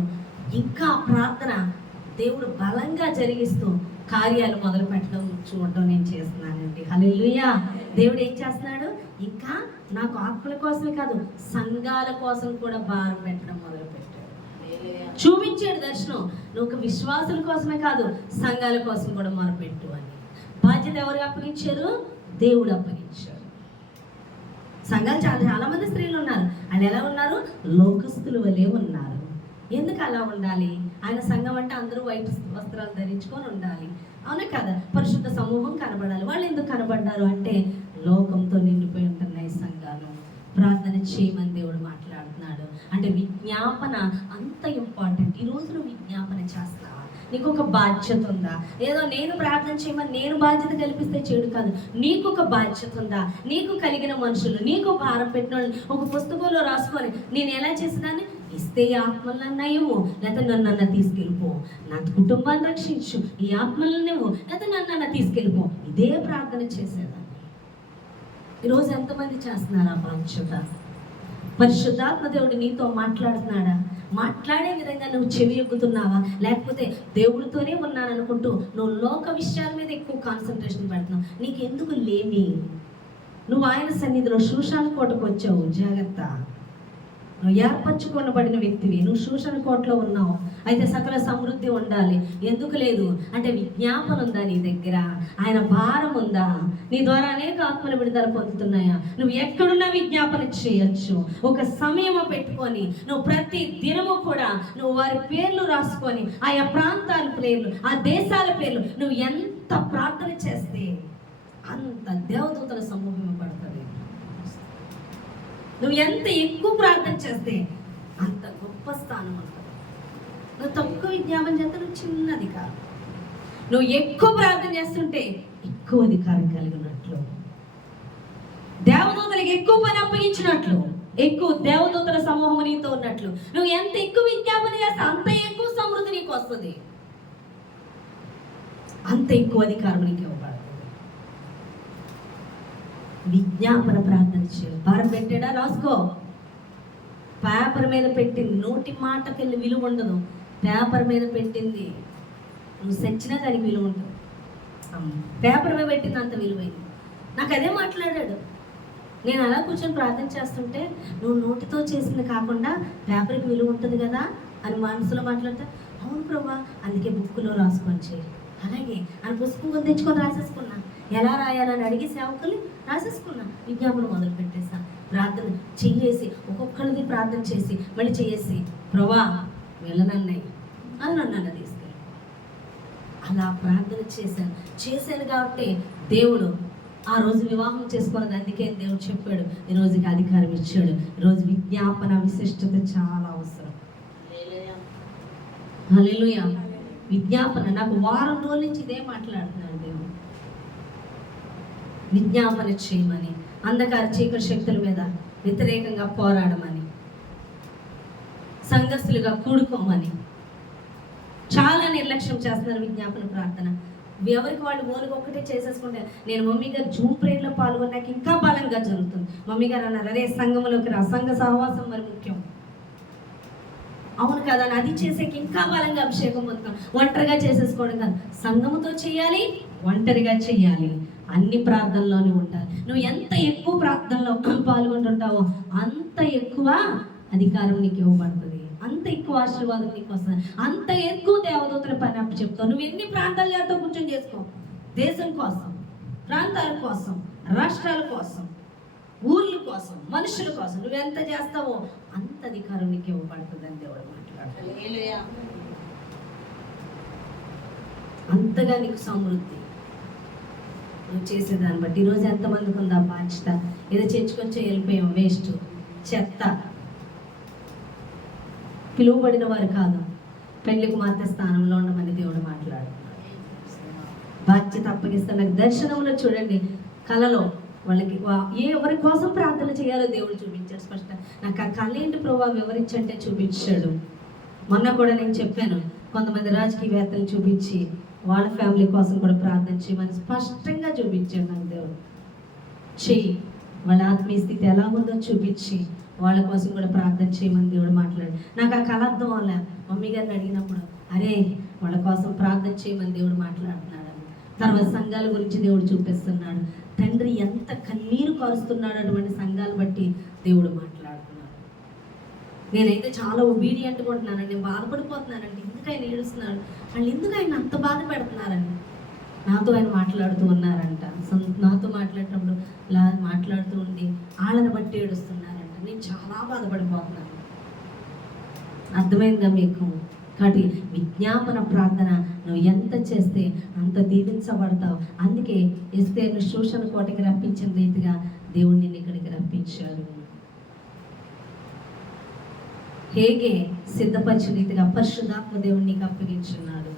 ఇంకా ప్రార్థన దేవుడు బలంగా జరిగిస్తూ కార్యాలు మొదలు పెట్టడం చూడటం నేను చేస్తున్నానండి. హల్లెలూయా. దేవుడు ఏం చేస్తున్నాడు? ఇంకా నాకు ఆత్మల కోసమే కాదు, సంఘాల కోసం కూడా భారం పెట్టడం మొదలు పెట్టాడు. చూపించాడు దర్శనం. నువ్వు ఒక విశ్వాసుల కోసమే కాదు, సంఘాల కోసం కూడా మొదలుపెట్టు అని. బాధ్యత ఎవరు అప్పగించారు? దేవుడు అప్పగించాడు. సంఘాలు చాలా మంది స్త్రీలు ఉన్నారు. వాళ్ళు ఎలా ఉన్నారు? లోకస్తుల వలె ఉన్నారు. ఎందుకు అలా ఉండాలి? ఆయన సంఘం అంటే అందరూ వైట్ వస్త్రాలు ధరించుకొని ఉండాలి, అవునా కదా? పరిశుద్ధ సమూహం కనబడాలి. వాళ్ళు ఎందుకు కనబడ్డారు అంటే లోకంతో నిండిపోయి ఉంటున్నాయి సంఘాలు. ప్రార్థన చేయమని దేవుడు మాట్లాడుతున్నాడు. అంటే విజ్ఞాపన అంత ఇంపార్టెంట్. ఈ రోజు నువ్వు విజ్ఞాపన చేస్తావా? నీకు ఒక బాధ్యత ఉందా? ఏదో నేను ప్రార్థన చేయమని నేను బాధ్యత కల్పిస్తే చెడు కాదు. నీకు ఒక బాధ్యత ఉందా? నీకు కలిగిన మనుషులు, నీకు భారం పెట్టిన వాళ్ళు ఒక పుస్తకంలో రాసుకొని, నేను ఎలా చేసేదాన్ని, ఇస్తే ఈ ఆత్మలన్నా ఇవ్వు, లేకపోతే నన్నన్నా తీసుకెళ్ళిపో, నా కుటుంబాన్ని రక్షించు, ఈ ఆత్మలను ఇవ్వు, లేకపోతే నన్నన్నా తీసుకెళ్ళిపో. ఇదే ప్రార్థన చేసేదాన్ని. ఈరోజు ఎంతమంది చేస్తున్నారు ఆ బాధ్యత? పరిశుద్ధాత్మ దేవుడు నీతో మాట్లాడుతున్నాడా? మాట్లాడే విధంగా నువ్వు చెవి ఎక్కుతున్నావా? లేకపోతే దేవుడితోనే ఉన్నాను అనుకుంటూ నువ్వు లోక విషయాల మీద ఎక్కువ కాన్సన్ట్రేషన్ పెడుతున్నావు. నీకు ఎందుకు లేమి? నువ్వు ఆయన సన్నిధిలో శూషాను కోటకు వచ్చావు, జాగ్రత్త. నువ్వు ఏర్పరచుకొనబడిన వ్యక్తివి, నువ్వు శూషణ కోటలో ఉన్నావు. అయితే సకల సమృద్ధి ఉండాలి. ఎందుకు లేదు అంటే విజ్ఞాపన ఉందా నీ దగ్గర? ఆయన భారం ఉందా? నీ ద్వారా అనేక ఆత్మలు విడుదల పొందుతున్నాయా? నువ్వు ఎక్కడున్నా విజ్ఞాపన చేయొచ్చు. ఒక సమయం పెట్టుకొని నువ్వు ప్రతి దినము కూడా నువ్వు వారి పేర్లు రాసుకొని, ఆయా ప్రాంతాల పేర్లు, ఆ దేశాల పేర్లు, నువ్వు ఎంత ప్రార్థన చేస్తే అంత దేవదూతల సమూహం పడుతుంది. నువ్వు ఎంత ఎక్కువ ప్రార్థన చేస్తే అంత గొప్ప స్థానం ఉంటుంది. నువ్వు తక్కువ విజ్ఞాపన చేస్తే నువ్వు చిన్న అధికారం. నువ్వు ఎక్కువ ప్రార్థన చేస్తుంటే ఎక్కువ అధికారం కలిగి ఉన్నట్లు, దేవదూతలకు ఎక్కువ పని అప్పగించినట్లు, ఎక్కువ దేవదూతల సమూహం నీతో ఉన్నట్లు. నువ్వు ఎంత ఎక్కువ విజ్ఞాపన చేస్తే అంత ఎక్కువ సమృద్ధి నీకు వస్తుంది, అంత ఎక్కువ అధికారం నీకు ఇవ్వబడుతుంది. విజ్ఞాపన ప్రార్థన చేయాలి. భారం పెట్టాడా? రాసుకో. పేపర్ మీద పెట్టింది నోటి మాటకెళ్ళి విలువ ఉండదు. పేపర్ మీద పెట్టింది నువ్వు సచ్చినా దానికి విలువ ఉంటుంది. పేపర్ మీద పెట్టింది అంత విలువైంది. నాకు అదే మాట్లాడాడు. నేను అలా కూర్చొని ప్రార్థన చేస్తుంటే, నువ్వు నోటితో చేసింది కాకుండా పేపర్కి విలువ ఉంటుంది కదా అని మనసులో మాట్లాడితే, అవును ప్రభా, అందుకే బుక్లో రాసుకొని చేయి. అలాగే అని పుస్తకం తెచ్చుకొని రాసేసుకున్నా. ఎలా రాయాలని అడిగి సేవకులు రాసేసుకున్నా. విజ్ఞాపన మొదలు పెట్టేసా. ప్రార్థన చెయ్యేసి ఒక్కొక్కరిది ప్రార్థన చేసి మళ్ళీ చేసి, ప్రభా వెళ్ళనన్నాయి అని నన్ను తీసుకెళ్ళి అలా ప్రార్థన చేశాను కాబట్టి దేవుడు ఆ రోజు వివాహం చేసుకున్నది. అందుకే దేవుడు చెప్పాడు, ఈ రోజుకి అధికారం ఇచ్చాడు. ఈరోజు విజ్ఞాపన విశిష్టత చాలా అవసరం. హల్లెలూయా. విజ్ఞాపన నాకు వారం రోజుల నుంచి ఇదే మాట్లాడుతున్నాడు దేవుడు. విజ్ఞాపన చేయమని, అంధకార చీకటి శక్తుల మీద వ్యతిరేకంగా పోరాడమని, సంఘస్థులుగా కూడుకోమని. చాలా నిర్లక్ష్యం చేస్తున్నారు విజ్ఞాపన ప్రార్థన. ఎవరికి వాళ్ళు ఓలుగా ఒక్కటే చేసేసుకుంటే, నేను మమ్మీ గారు జూమ్ ప్రేయర్లో పాల్గొన్నాక ఇంకా బలంగా జరుగుతుంది. మమ్మీ గారు అన్నారు, అరే సంఘంలోకి రా, సంఘ సహవాసం మరి ముఖ్యం. అవును కదా, అది చేసేకి ఇంకా బలంగా అభిషేకం పొందుతాం. ఒంటరిగా చేసేసుకోవడం కాదు, సంఘముతో చేయాలి, ఒంటరిగా చేయాలి, అన్ని ప్రార్థనలోనే ఉండాలి. నువ్వు ఎంత ఎక్కువ ప్రార్థనలో పాల్గొంటుంటావో అంత ఎక్కువ అధికారం నీకు ఇవ్వబడుతుంది, అంత ఎక్కువ ఆశీర్వాదం నీకు వస్తుంది, అంత ఎక్కువ దేవదూతల పని అప్పు చెప్తావు. నువ్వు ఎన్ని ప్రాంతాలు చేస్తావు కూర్చొని చేసుకో. దేశం కోసం, ప్రాంతాల కోసం, రాష్ట్రాల కోసం, ఊర్ల కోసం, మనుషుల కోసం నువ్వు ఎంత చేస్తావో అంత అధికారం నీకు ఇవ్వబడుతుంది అని దేవుడు మాట్లాడతాడు. అంతగా నీకు సమృద్ధి నువ్వు చేసేదాన్ని బట్టి. ఈరోజు ఎంతమందికి ఉందా బాధ్యత? ఏదో చర్చకొచ్చో వెళ్ళిపోయాం, వేస్ట్, చెత్త. పిలువబడిన వారు కాదు, పెళ్లి కుమార్తె స్థానంలో ఉండమని దేవుడు మాట్లాడుతున్నాడు. బాధ్యత అప్పగిస్తాను. నాకు దర్శనంలో చూడండి, కళలో వాళ్ళకి ఎవరి కోసం ప్రార్థన చేయాలో దేవుడు చూపించాడు స్పష్టంగా. నాకు ఆ కళ ఏంటి ప్రభావ వివరించంటే చూపించాడు. మొన్న కూడా నేను చెప్పాను, కొంతమంది రాజకీయవేత్తలు చూపించి వాళ్ళ ఫ్యామిలీ కోసం కూడా ప్రార్థన చేయమని స్పష్టంగా చూపించాడు నాకు దేవుడు. చెయ్యి, వాళ్ళ ఆత్మీయ స్థితి ఎలా ఉందో చూపించి వాళ్ళ కోసం కూడా ప్రార్థన చేయమని దేవుడు మాట్లాడు. నాకు ఆ కళ అర్థం వల్ల మమ్మీ గారిని అడిగినప్పుడు, అరే వాళ్ళ కోసం ప్రార్థన చేయమని దేవుడు మాట్లాడుతున్నాడు. తర్వాత సంఘాల గురించి దేవుడు చూపిస్తున్నాడు. తండ్రి ఎంత కన్నీరు కారుస్తున్నాడు అటువంటి సంఘాలు బట్టి దేవుడు మాట్లాడుతున్నాడు. నేనైతే చాలా ఒబీడియంట్గా ఉంటున్నానండి, నేను బాధపడిపోతున్నానండి. ఎందుకు ఆయన ఏడుస్తున్నాడు, వాళ్ళు ఎందుకు ఆయన అంత బాధ పెడుతున్నారండి. నాతో ఆయన మాట్లాడుతూ ఉన్నారంట. నాతో మాట్లాడేటప్పుడు ఇలా మాట్లాడుతూ ఉండి వాళ్ళని బట్టి ఏడుస్తున్నారంట. నేను చాలా బాధపడిపోతున్నాను. అర్థమైందా మీకు? కాబట్టి విజ్ఞాపన ప్రార్థన నువ్వు ఎంత చేస్తే అంత దీవించబడతావు. అందుకే ఎస్తేర్ను శోషణ కోటకి రప్పించిన రీతిగా దేవుడు నిన్ను ఇక్కడికి రప్పించాడు. హేగే సిద్ధపరిచిన రీతిగా పరిశుద్ధాత్మ దేవుడు నీకు అప్పగించున్నాడు.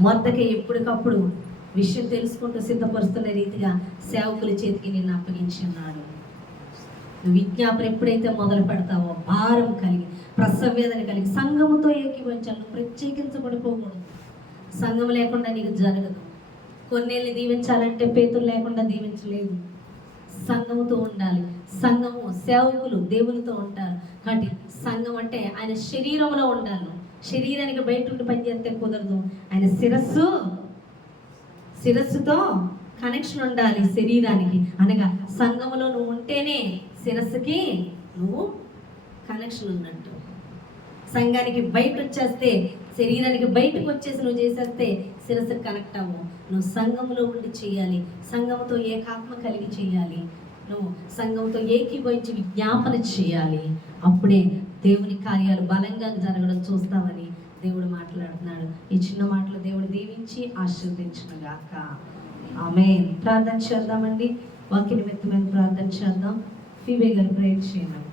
మొదటికి ఎప్పటికప్పుడు విషయం తెలుసుకుంటూ సిద్ధపరుస్తున్న రీతిగా సేవకుల చేతికి నిన్ను అప్పగించున్నాడు. నువ్వు విజ్ఞాపన ఎప్పుడైతే మొదలు పెడతావో భారం కలిగి ప్రసవేదన కలిగి సంఘముతో ఏకీభవించాలి. నువ్వు ప్రత్యేకించబడిపోకూడదు. సంఘం లేకుండా నీకు జరగదు. కొన్నేళ్ళు దీవించాలంటే పేతులు లేకుండా దీవించలేదు. సంఘముతో ఉండాలి. సంఘము సేవకులు దేవునితో ఉంటారు. కాబట్టి సంఘం అంటే ఆయన శరీరంలో ఉండాలి. శరీరానికి బయట ఉండి పనిచేస్తే కుదరదు. ఆయన శిరస్సుతో కనెక్షన్ ఉండాలి శరీరానికి. అనగా సంఘములో నువ్వు ఉంటేనే శిరస్సుకి నువ్వు కనెక్షన్ ఉన్నట్టు. సంఘానికి బయట వచ్చేస్తే, శరీరానికి బయటకు వచ్చేసి నువ్వు చేసేస్తే శిరస్సుకి కనెక్ట్ అవ్వు. నువ్వు సంఘములో ఉండి చేయాలి. సంఘముతో ఏకాత్మ కలిగి చేయాలి. నువ్వు సంఘంతో ఏకీభవించి విజ్ఞాపన చేయాలి. అప్పుడే దేవుని కార్యాలు బలంగా జరగడం చూస్తామని దేవుడు మాట్లాడుతున్నాడు. ఈ చిన్న మాటలు దేవుడు దీవించి ఆశీర్వదించునుగాక. ఆమేన్. ప్రార్థన చేద్దామండి. వాక్య నిమిత్తమైన ప్రార్థన చేద్దాం. ఫీబే గారు ప్రేయర్ చేయండి.